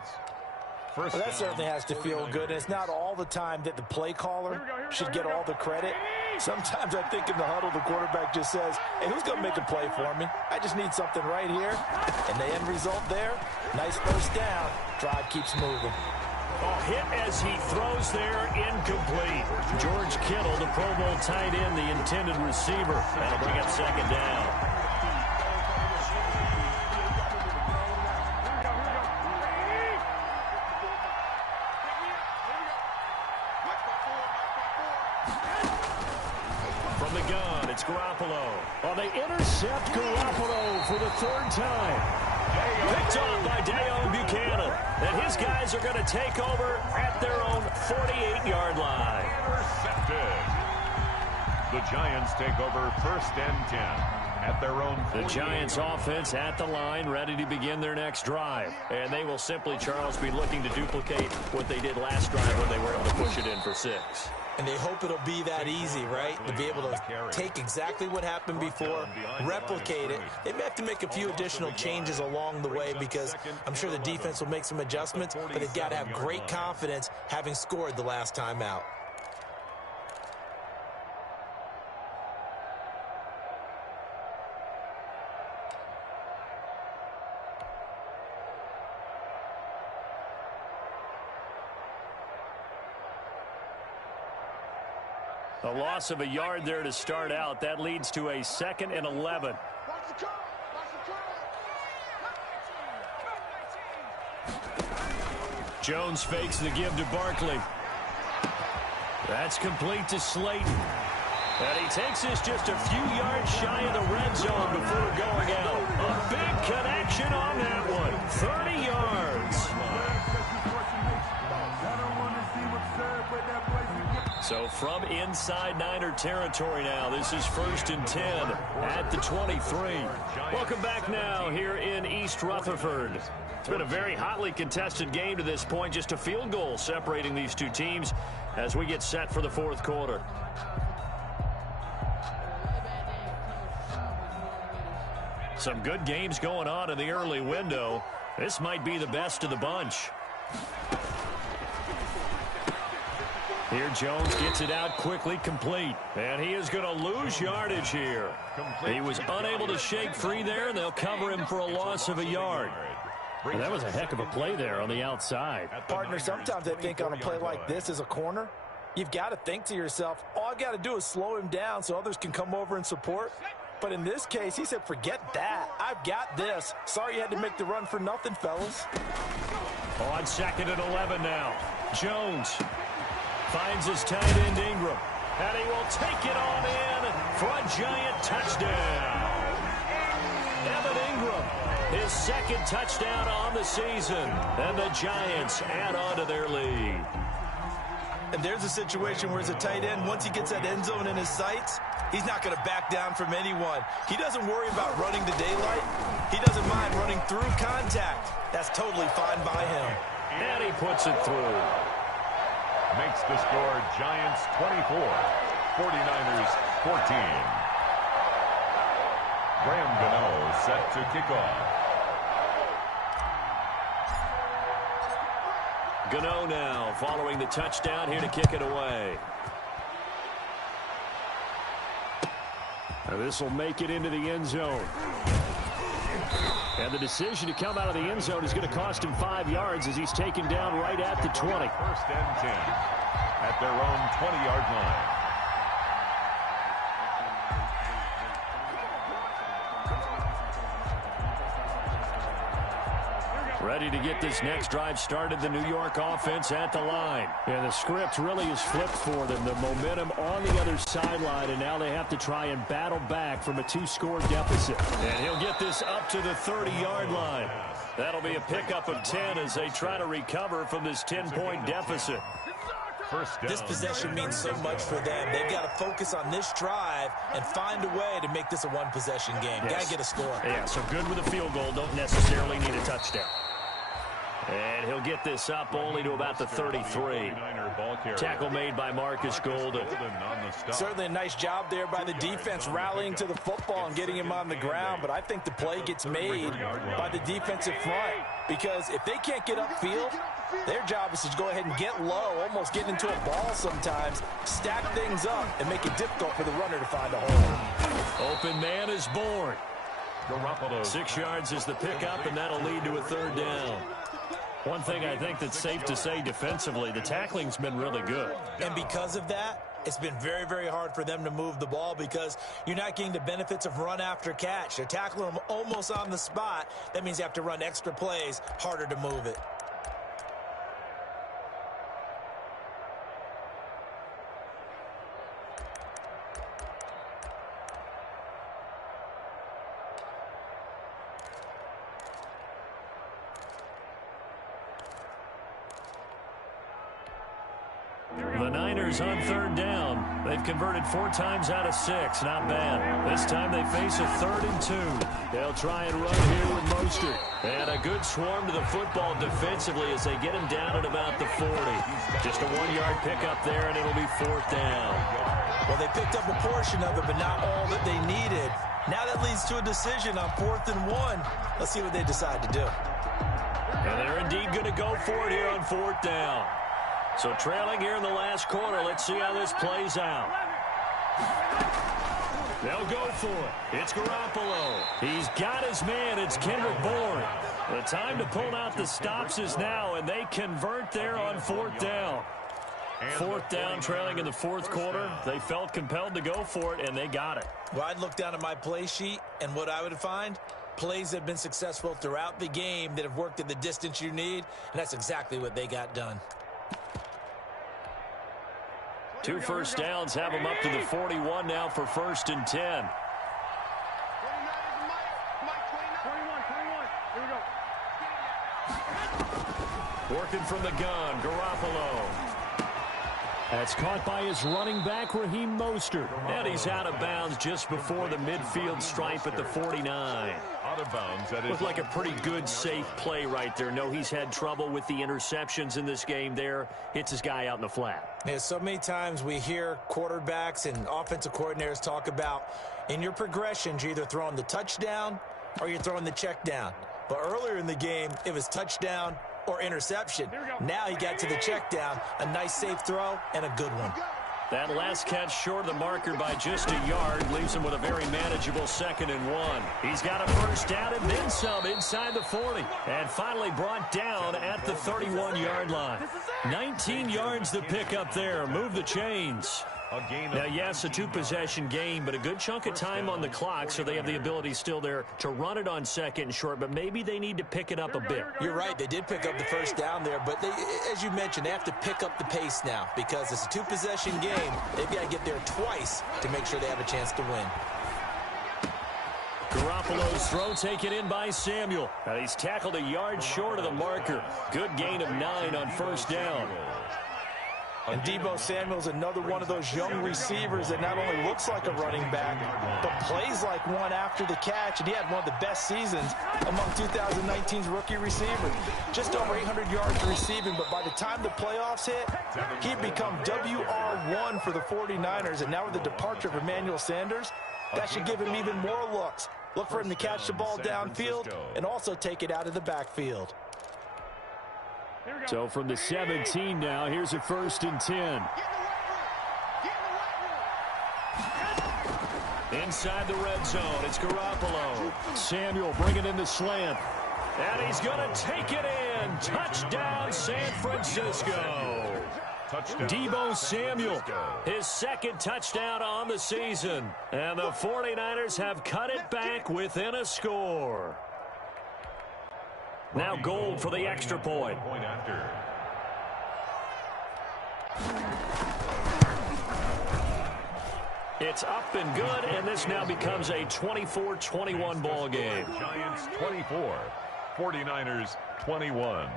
Well, that certainly has to feel good. And it's not all the time that the play caller should get all the credit. Sometimes I think in the huddle, the quarterback just says, hey, who's going to make a play for me? I just need something right here. And the end result there, nice first down. Drive keeps moving. Oh, hit as he throws there, incomplete. George Kittle, the Pro Bowl tight end, the intended receiver. That'll bring up 2nd down. It's Garoppolo. Well, they intercept Garoppolo for the 3rd time. Picked off by Dayon Buchanan. And his guys are going to take over at their own 48-yard line. Intercepted. The Giants take over 1st and 10 at their own 48. The Giants offense at the line, ready to begin their next drive. And they will simply, Charles, be looking to duplicate what they did last drive when they were able to push it in for 6. And they hope it'll be that easy, right? To be able to take exactly what happened before, replicate it. They may have to make a few additional changes along the way because I'm sure the defense will make some adjustments, but they've got to have great confidence having scored the last time out. A loss of a yard there to start out. That leads to a 2nd and 11. Jones fakes the give to Barkley. That's complete to Slayton. And he takes this just a few yards shy of the red zone before going out. A big connection on that one. 30 yards. So from inside Niner territory now, this is 1st and 10 at the 23. Welcome back now here in East Rutherford. It's been a very hotly contested game to this point. Just a field goal separating these two teams as we get set for the 4th quarter. Some good games going on in the early window. This might be the best of the bunch. Here Jones gets it out quickly, complete. And he is going to lose yardage here. He was unable to shake free there, and they'll cover him for a loss of a yard. And that was a heck of a play there on the outside. Partner, sometimes I think on a play like this as a corner, you've got to think to yourself, all I got to do is slow him down so others can come over and support. But in this case, he said, forget that. I've got this. Sorry you had to make the run for nothing, fellas. On 2nd and 11 now. Jones finds his tight end Ingram. And he will take it on in for a giant touchdown. Evan Ingram, his 2nd touchdown on the season. And the Giants add on to their lead. And there's a situation where as a tight end, once he gets that end zone in his sights, he's not going to back down from anyone. He doesn't worry about running to daylight. He doesn't mind running through contact. That's totally fine by him. And he puts it through. Makes the score Giants 24, 49ers 14. Graham Gano set to kick off. Gano now following the touchdown here to kick it away. Now this will make it into the end zone. And the decision to come out of the end zone is going to cost him 5 yards as he's taken down right at the 20. 1st and 10 at their own 20-yard line. Ready to get this next drive started, the New York offense at the line. And the script really is flipped for them. The momentum on the other sideline, and now they have to try and battle back from a 2-score deficit. And he'll get this up to the 30-yard line. That'll be a pickup of 10 as they try to recover from this 10-point deficit. This possession means so much for them. They've got to focus on this drive and find a way to make this a one-possession game. Yes. Got to get a score. Yeah, so good with a field goal. Don't necessarily need a touchdown. And he'll get this up only to about the 33. Tackle made by Marcus Golden. Certainly a nice job there by the defense rallying to the football and getting him on the ground, but I think the play gets made by the defensive front because if they can't get upfield, their job is to go ahead and get low, almost get into a ball sometimes, stack things up, and make it difficult for the runner to find a hole. Open man is born. 6 yards is the pickup, and that'll lead to a 3rd down. One thing I think that's safe to say defensively, the tackling's been really good. And because of that, it's been very, very hard for them to move the ball because you're not getting the benefits of run after catch. They're tackling them almost on the spot. That means you have to run extra plays, harder to move it. The 49ers on third down. They've converted 4 times out of 6. Not bad. This time they face a 3rd and 2. They'll try and run here with Mostert. And a good swarm to the football defensively as they get him down at about the 40. Just a 1-yard pickup there, and it'll be 4th down. Well, they picked up a portion of it, but not all that they needed. Now that leads to a decision on 4th and 1. Let's see what they decide to do. And they're indeed going to go for it here on 4th down. So trailing here in the last quarter. Let's see how this plays out. They'll go for it. It's Garoppolo. He's got his man. It's Kendrick Bourne. The time to pull out the stops is now, and they convert there on 4th down. 4th down, trailing in the 4th quarter. They felt compelled to go for it, and they got it. Well, I'd look down at my play sheet, and what I would find, plays that have been successful throughout the game that have worked at the distance you need, and that's exactly what they got done. 2 first downs have them up to the 41 now for 1st and 10. Working from the gun, Garoppolo. That's caught by his running back, Raheem Mostert. And he's out of bounds just before the midfield stripe at the 49. Out of bounds. Looked like a pretty good, safe play right there. No, he's had trouble with the interceptions in this game there. Hits his guy out in the flat. Yeah, so many times we hear quarterbacks and offensive coordinators talk about in your progressions, you're either throwing the touchdown or you're throwing the check down. But earlier in the game, it was touchdown or interception. Now he got to the check down, a nice safe throw and a good one. That last catch short of the marker by just a yard leaves him with a very manageable 2nd and 1. He's got a first down and then some inside the 40. And finally brought down at the 31-yard line. 19 yards to pick up there. Move the chains. Now, yes, a 2-possession game, but a good chunk of time on the clock, so they have the ability still there to run it on 2nd and short, but maybe they need to pick it up a bit. You're right. They did pick up the first down there, but they, as you mentioned, they have to pick up the pace now because it's a 2-possession game. They've got to get there twice to make sure they have a chance to win. Garoppolo's throw taken in by Samuel. Now he's tackled a yard short of the marker. Good gain of 9 on first down. And Deebo Samuel's another one of those young receivers that not only looks like a running back, but plays like one after the catch. And he had one of the best seasons among 2019's rookie receivers. Just over 800 yards receiving, but by the time the playoffs hit, he'd become WR1 for the 49ers. And now with the departure of Emmanuel Sanders, that should give him even more looks. Look for him to catch the ball downfield and also take it out of the backfield. So from the 17 now, here's a 1st and 10. Inside the red zone, it's Garoppolo. Samuel bringing in the slant. And he's going to take it in. Touchdown, San Francisco. Touchdown. Deebo Samuel, his 2nd touchdown on the season. And the 49ers have cut it back within a score. Now Gold for the extra point. Point after. It's up and good, and this now becomes a 24-21 ball game. Giants 24, 49ers 21.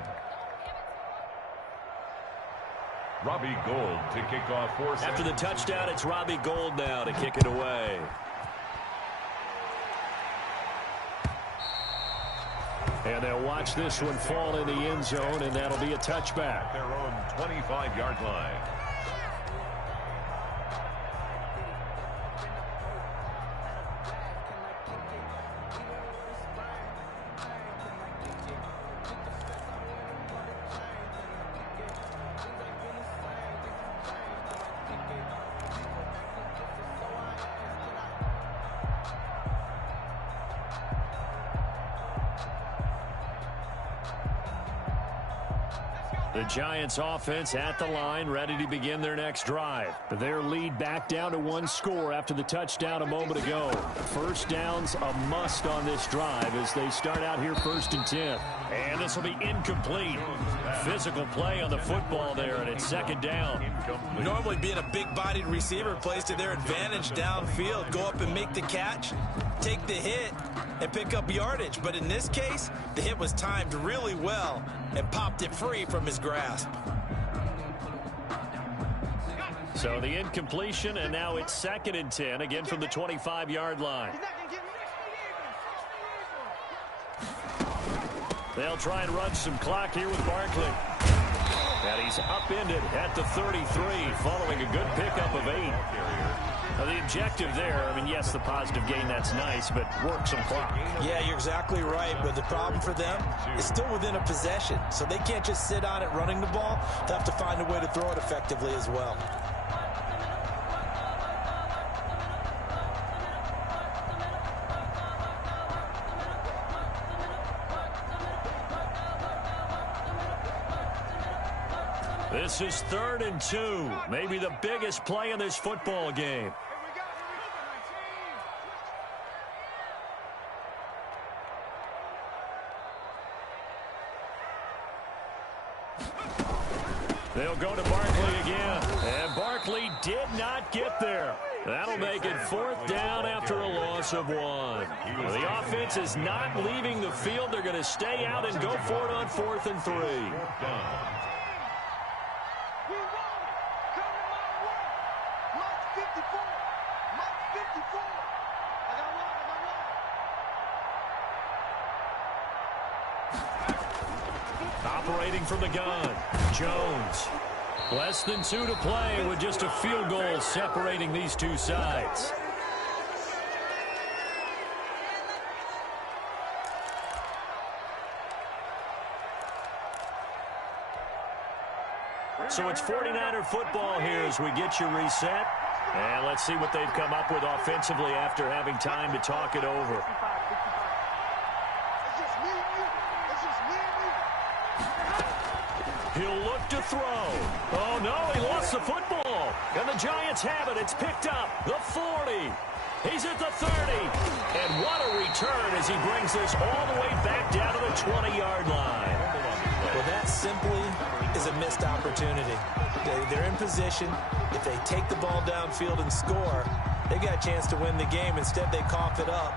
Robbie Gould to kick off for After the touchdown, it's Robbie Gould now to kick it away. And they'll watch this one fall in the end zone, and that'll be a touchback. Their own 25-yard line. The Giants offense at the line, ready to begin their next drive. Their lead back down to 1 score after the touchdown a moment ago. First down's a must on this drive as they start out here 1st and 10. And this will be incomplete. Physical play on the football there, and it's 2nd down. Normally being a big-bodied receiver plays to their advantage downfield. Go up and make the catch, take the hit, and pick up yardage. But in this case, the hit was timed really well and popped it free from his grasp. So the incompletion, and now it's 2nd and 10, again from the 25-yard line. They'll try and run some clock here with Barkley. And he's upended at the 33 following a good pickup of 8. Now the objective there, I mean, yes, the positive gain, that's nice, but work some clock. Yeah, you're exactly right, but the problem for them is still within a possession, so they can't just sit on it running the ball. They have to find a way to throw it effectively as well. This is 3rd and 2, maybe the biggest play in this football game. They'll go to Barkley again, and Barkley did not get there. That'll make it 4th down after a loss of 1. The offense is not leaving the field. They're going to stay out and go for it on 4th and 3. Operating from the gun, Jones. Less than 2 to play with just a field goal separating these two sides. So it's 49er football here as we get you reset. And let's see what they've come up with offensively after having time to talk it over. He'll look to throw. Oh, no, he lost the football. And the Giants have it. It's picked up. The 40. He's at the 30. And what a return as he brings this all the way back down to the 20-yard line. Well, that simply is a missed opportunity. They're in position. If they take the ball downfield and score, they got a chance to win the game. Instead, they cough it up.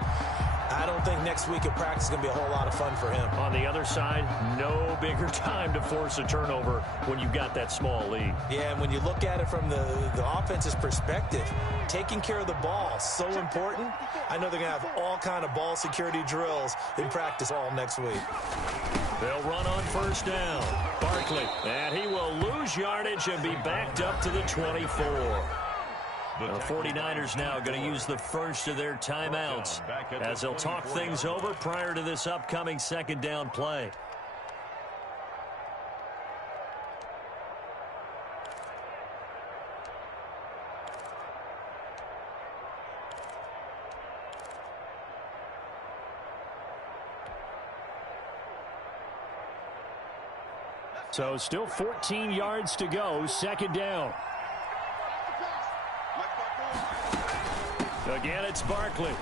I don't think next week at practice is going to be a whole lot of fun for him. On the other side, no bigger time to force a turnover when you've got that small lead. Yeah, and when you look at it from the offense's perspective, taking care of the ball is so important. I know they're going to have all kind of ball security drills in practice all next week. They'll run on 1st down. Barkley, and he will lose yardage and be backed up to the 24. The 49ers now going to use the first of their timeouts as they'll talk things over prior to this upcoming 2nd down play. So still 14 yards to go, 2nd down. Again, it's Barkley.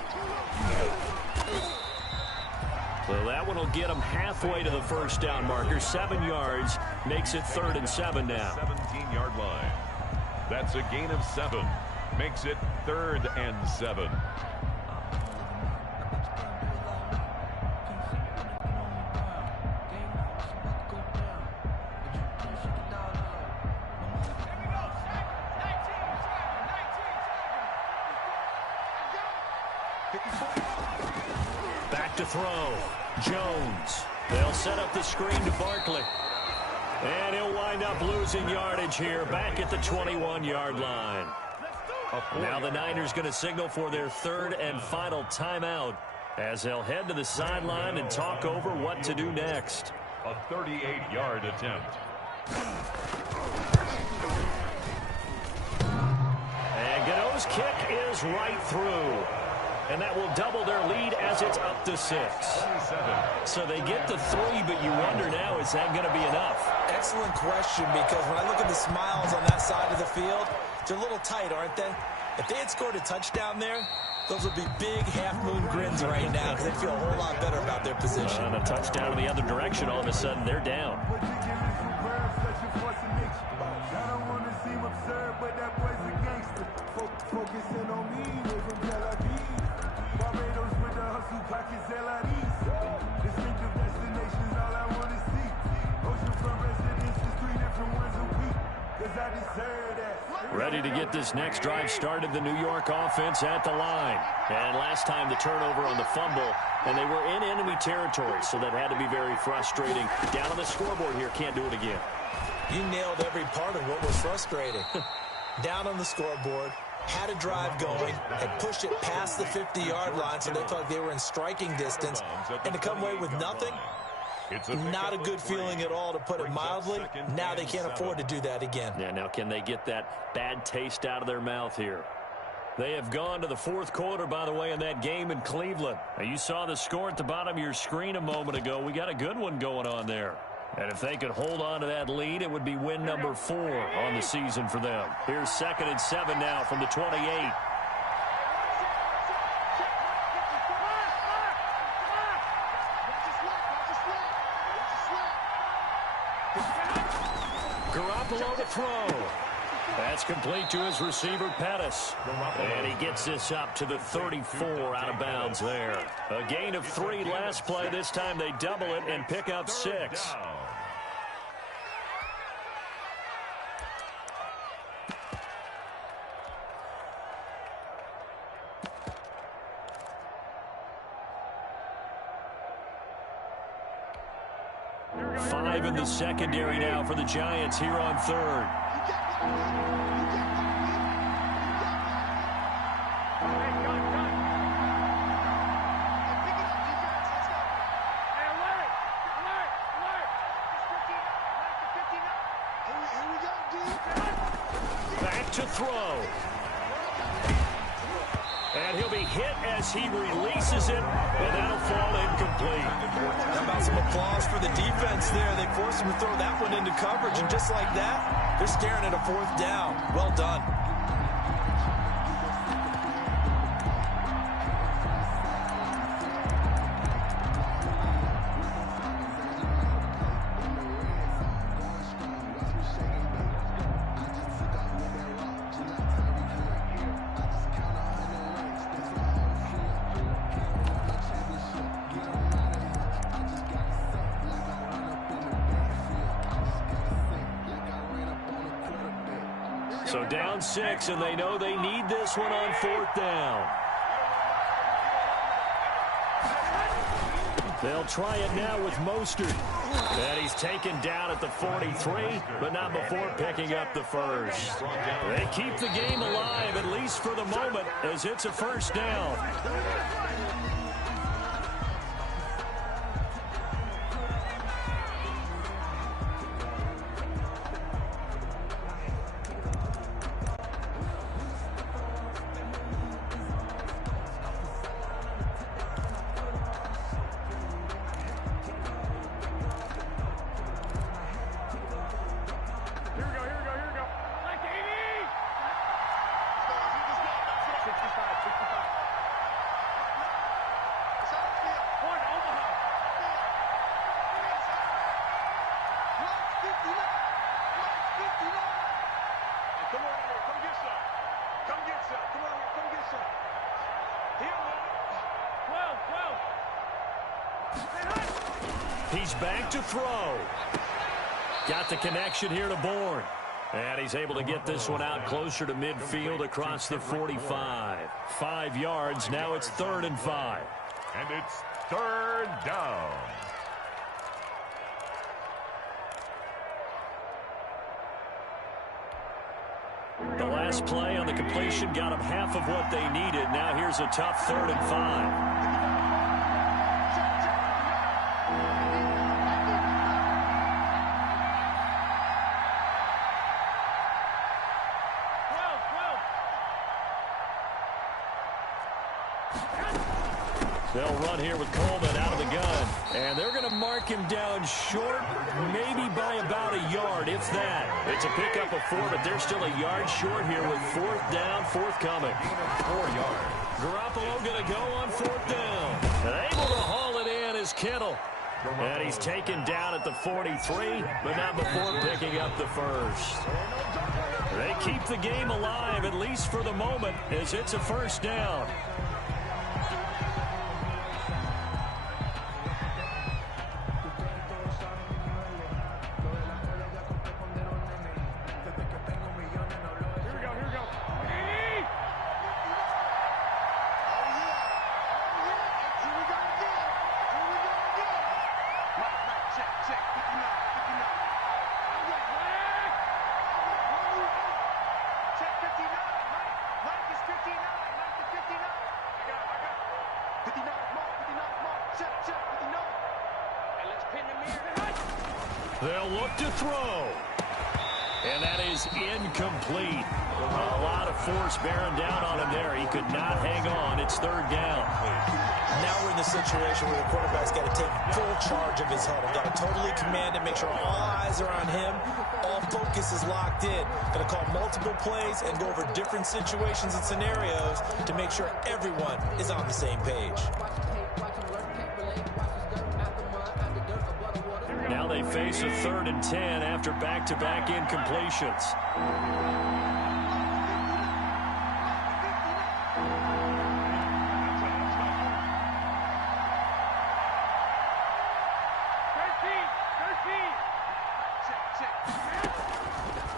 So that one will get him halfway to the 1st down marker. 7 yards makes it 3rd and 7 now. 17-yard line. That's a gain of 7. Makes it 3rd and 7. Back to throw. Jones. They'll set up the screen to Barkley. And he'll wind up losing yardage here back at the 21-yard line. Now the Niners going to signal for their 3rd and final timeout as they'll head to the sideline and talk over what to do next. A 38-yard attempt. And Goodens' kick is right through. And that will double their lead as it's up to 6. So they get the 3, but you wonder now, is that going to be enough? Excellent question, because when I look at the smiles on that side of the field, they're a little tight, aren't they? If they had scored a touchdown there, those would be big half-moon grins right now because they feel a whole lot better about their position. And a touchdown in the other direction, all of a sudden they're down. Ready to get this next drive started, the New York offense at the line. And last time the turnover on the fumble, and they were in enemy territory, so that had to be very frustrating. Down on the scoreboard here, can't do it again. You nailed every part of what was frustrating. Down on the scoreboard, had a drive going, had pushed it past the 50-yard line so they felt like they were in striking distance, and to come away with nothing, not a good feeling at all, to put it mildly. Now they can't afford to do that again. Yeah, now can they get that bad taste out of their mouth here? They have gone to the fourth quarter, by the way, in that game in Cleveland. Now, you saw the score at the bottom of your screen a moment ago. We got a good one going on there. And if they could hold on to that lead, it would be win number 4 on the season for them. Here's 2nd and 7 now from the 28. Garoppolo to throw. That's complete to his receiver, Pettis. And he gets this up to the 34 out of bounds there. A gain of 3 last play. This time they double it and pick up 6. Five in the secondary now for the Giants here on 3rd. Back to throw. And he'll be hit as he releases it, and that'll fall incomplete. How about some applause for the defense there? They forced him to throw that one into coverage, and just like that, they're staring at a 4th down. Well done. So down 6, and they know they need this one on 4th down. They'll try it now with Mostert. And he's taken down at the 43, but not before picking up the first. They keep the game alive, at least for the moment, as it's a 1st down. He's back to throw. Got the connection here to Bourne. And he's able to get this one out closer to midfield across the 45. 5 yards. Now it's 3rd and 5. And it's 3rd down. The last play on the completion got them half of what they needed. Now here's a tough 3rd and 5. They'll run here with Coleman out of the gun. And they're going to mark him down short, maybe by about a yard, if that. It's a pickup of 4, but they're still a yard short here with 4th down, forthcoming. 4 yards. Garoppolo going to go on 4th down. And able to haul it in is Kittle. And he's taken down at the 43, but not before picking up the first. They keep the game alive, at least for the moment, as it's a 1st down. check, 59. I'm with Mike. Check 59. Mike is 59. Mike is 59. I got it. 59 Mark, 59 Mark. Check, 59. And let's pin the mirror. They'll look to throw. And that is incomplete. A lot of force bearing down on him there. He could not hang on. It's third down. Now we're in the situation where the quarterback's got to take full charge of his huddle. Got to totally command it, make sure all eyes are on him. All focus is locked in. Got to call multiple plays and go over different situations and scenarios to make sure everyone is on the same page. Now they face a 3rd and 10 after back-to-back incompletions.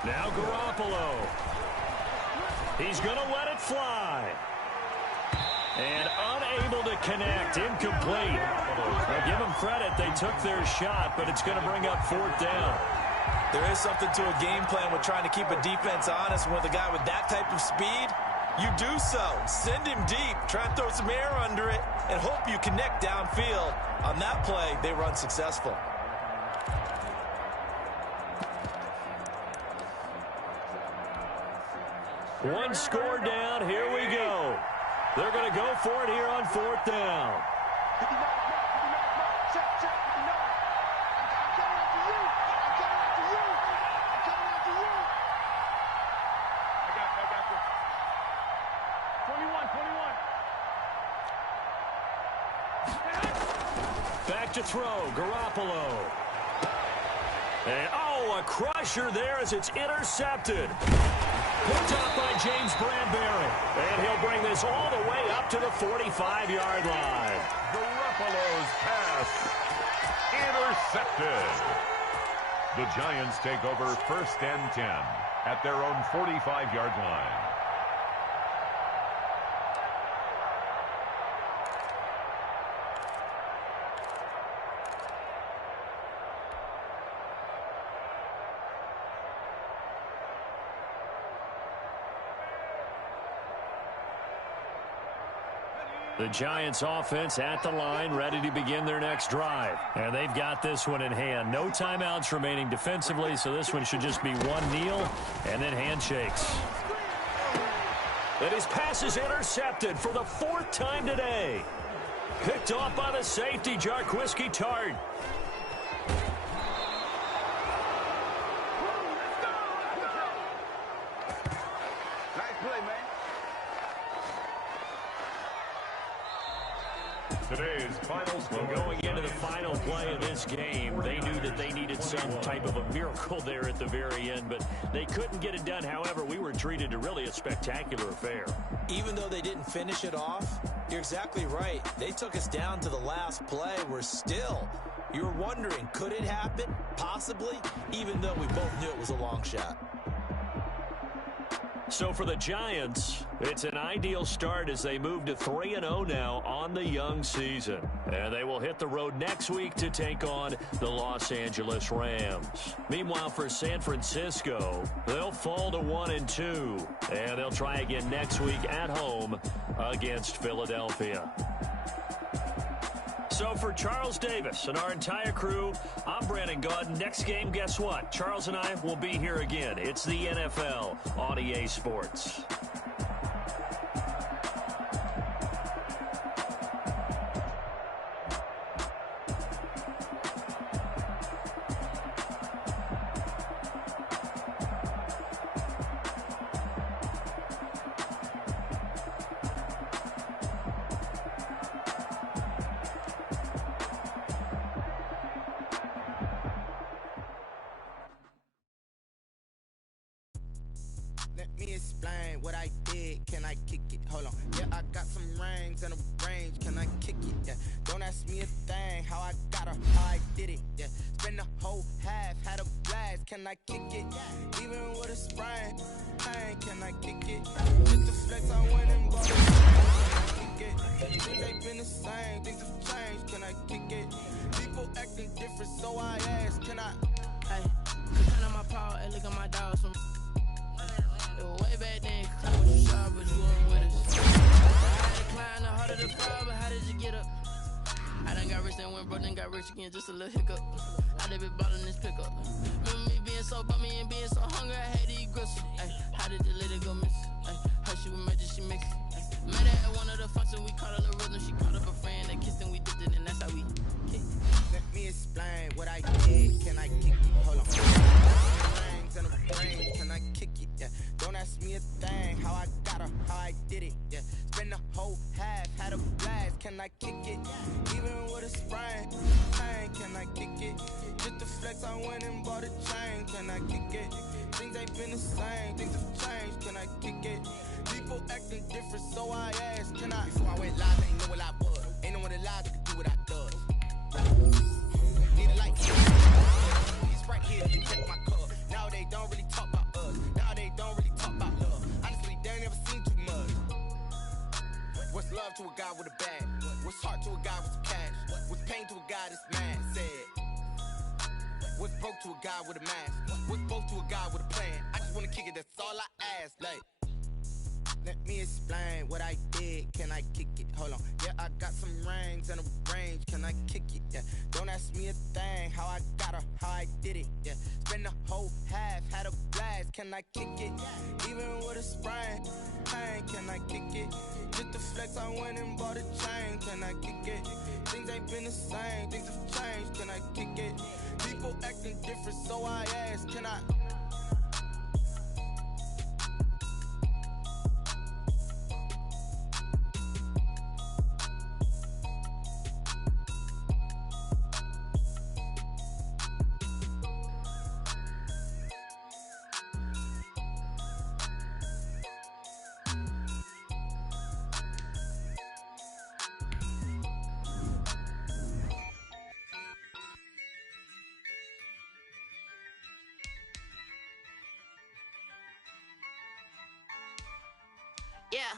Now Garoppolo. He's going to let it fly. And unable to connect. Incomplete. Now give them credit. They took their shot, but it's going to bring up 4th down. There is something to a game plan with trying to keep a defense honest. With a guy with that type of speed, you do so. Send him deep. Try and throw some air under it and hope you connect downfield. On that play, they run successful. One score down. Here we go. They're going to go for it here on 4th down. 59 Mark, check, 59. I'm coming after you. I'm coming after you. I'm coming after you. I got you. 21. Back to throw. Garoppolo. And, a crusher there as it's intercepted. Picked up by James Bradbury. And he'll bring this all the way up to the 45-yard line. Garoppolo's pass intercepted. The Giants take over 1st and 10 at their own 45-yard line. The Giants offense at the line, ready to begin their next drive. And they've got this one in hand. No timeouts remaining defensively, so this one should just be one kneel and then handshakes. And his pass is intercepted for the 4th time today. Picked off by the safety, Jarquiski Tart. Today's final score. Well, going into the final play of this game, they knew that they needed some type of a miracle there at the very end, but they couldn't get it done. However, we were treated to really a spectacular affair. Even though they didn't finish it off, you're exactly right. They took us down to the last play. We're still, you were wondering, could it happen? Possibly, even though we both knew it was a long shot. So for the Giants, it's an ideal start as they move to 3-0 now on the young season. And they will hit the road next week to take on the Los Angeles Rams. Meanwhile, for San Francisco, they'll fall to 1-2. And they'll try again next week at home against Philadelphia. So for Charles Davis and our entire crew, I'm Brandon Gaudin. Next game, guess what? Charles and I will be here again. It's the NFL on EA Sports. Let me explain what I did. Can I kick it? Hold on. Yeah, I got some rings and a range. Can I kick it? Yeah. Don't ask me a thing. How I got her, how I did it. Yeah. Spend the whole half, had a blast. Can I kick it? Even with a sprain. Pain, can I kick it? Just the flex, I went and bought it. Can I kick it? Since they been the same, things have changed. Can I kick it? People acting different, so I asked. like, look at my dogs from way back then, come with you, but you weren't with us. I had to climb the heart of the fall, but how did you get up? I done got rich and went broke, then got rich again, just a little hiccup. I done been ballin' this pickup. Remember me being so bummy and being so hungry, I had to eat gristle. Ay, how did the lady go miss? Ay, how she was magic, she mixed. Met her at one of the functions, we caught her the rhythm, she caught up a friend, they kissed and we dipped it, and that's how we kick. Let me explain what I did. Can I kick it? Hold on. Rings and the brain. Can I kick it? Yeah. Don't ask me a thing. How I got her, how I did it. Yeah. Spend the whole half, had a blast. Can I kick it? Even with a sprain. Pain. Can I kick it? Just the flex, I went and bought a chain. Can I kick it? Things ain't been the same. Things have changed. Can I kick it? People acting different, so I asked. Can I? Before I went live, ain't know what I was. Ain't know what it lies could do what I does. Need a light here. He's right here to check my cup. Now they don't really talk about us. Now they don't really talk about love. Honestly, they ain't never seen too much. What's love to a guy with a bag? What's heart to a guy with some cash? What's pain to a guy that's mad? Said. What's broke to a guy with a mask? What's both to a guy with a plan? I just wanna kick it, that's all I ask. Like, let me explain what I did. Can I kick it? Hold on. Yeah, I got some rings and a range. Can I kick it? Yeah. Don't ask me a thing. How I got her, how I did it. Yeah. Spend the whole half, had a blast. Can I kick it? Even with a sprain. Pain. Can I kick it? Just the flex, I went and bought a chain. Can I kick it? Things ain't been the same. Things have changed. Can I kick it? People acting different, so I ask. Can I? Yeah,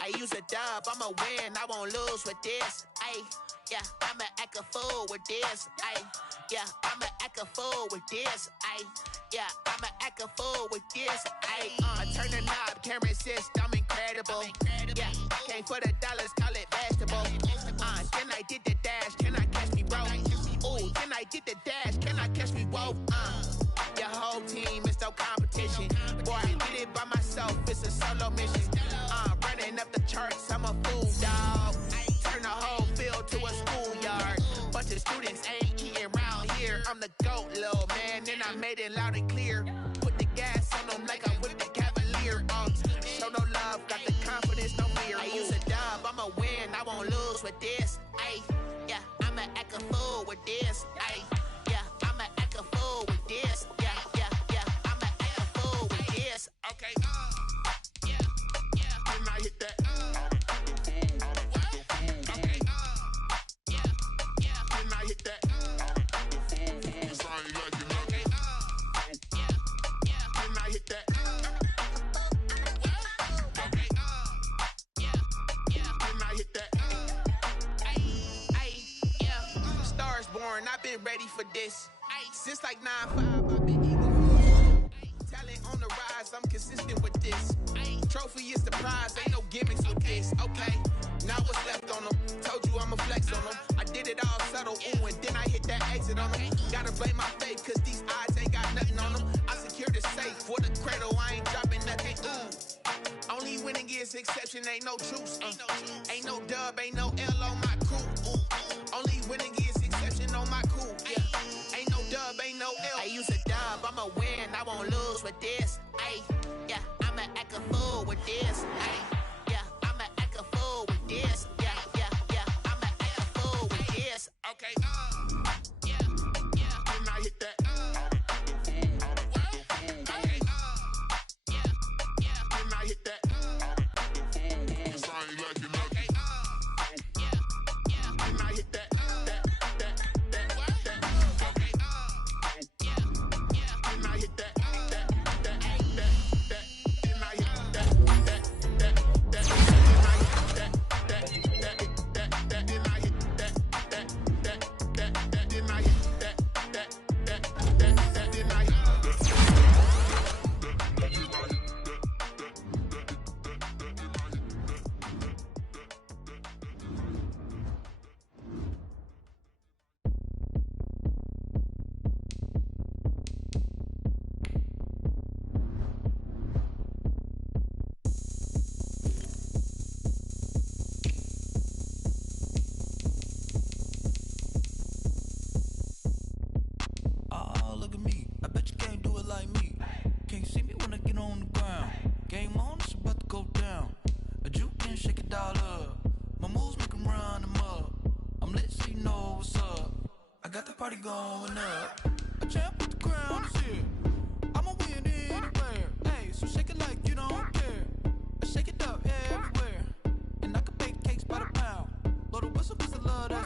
I use a dub, I'ma win, I won't lose with this. Yeah, I'ma act a fool with this. Yeah, I'ma act a fool with this. Yeah, I'ma act a fool with this. I turn the knob, camera assist, I'm incredible. Yeah, came for the dollars, call it vegetable. Then I did the dash, can I catch me, bro? Ooh, then I did the dash, can I catch me, whoa? Your whole team is no competition. Boy, I did it by myself, it's a solo mission. Running up the charts, I'm a fool, dog. Turn the whole field to a schoolyard. Bunch of students ain't eating round here. I'm the GOAT, little man, and I made it loud and clear. Put the gas on them like I whipped the Cavalier. Show no love, got the confidence, no fear. I use a dub, I'ma win, I won't lose with this. Yeah, I'ma act a fool with this. Yeah, I'ma act a fool with this. Yeah, I'ma act a fool with this. Okay, yeah, when I hit that. Okay, yeah, when I hit that. It's all you like, you know. Okay, yeah, when I hit that. Okay, yeah, when I hit that. Yeah, Stars born, I've been ready for this. Since like 9-5, I've been eating. Talent on the rise, I'm consistent with this. Trophy is the prize, ain't no gimmicks with this. Okay, now what's left on them? Told you I'ma flex on them. I did it all subtle, ooh, and then I hit that exit on them. Gotta blame my faith, cause these odds ain't got nothing on them. I secured the safe for the cradle, I ain't dropping nothing, ooh. Only winning is exception, ain't no truce. Ain't no dub, ain't no L on my crew. Only winning is exception on my crew. Yeah, ain't no dub, ain't no L. I use a dub, I'ma win, I won't lose with this. Yeah, I'ma act a fool with this. Yeah, I'ma act a fool with this. Yeah, I'ma act a fool with this. Okay, yeah, when I hit that. Okay, yeah, when I hit that. It's all you like, you know. Okay, yeah, when I hit that. Okay, yeah, when I hit that. party going up. A champ with the crown is here. I'ma win anywhere. Hey, so shake it like you don't care. I shake it up everywhere. And I can bake cakes by the pound. Blow the whistle 'cause I love that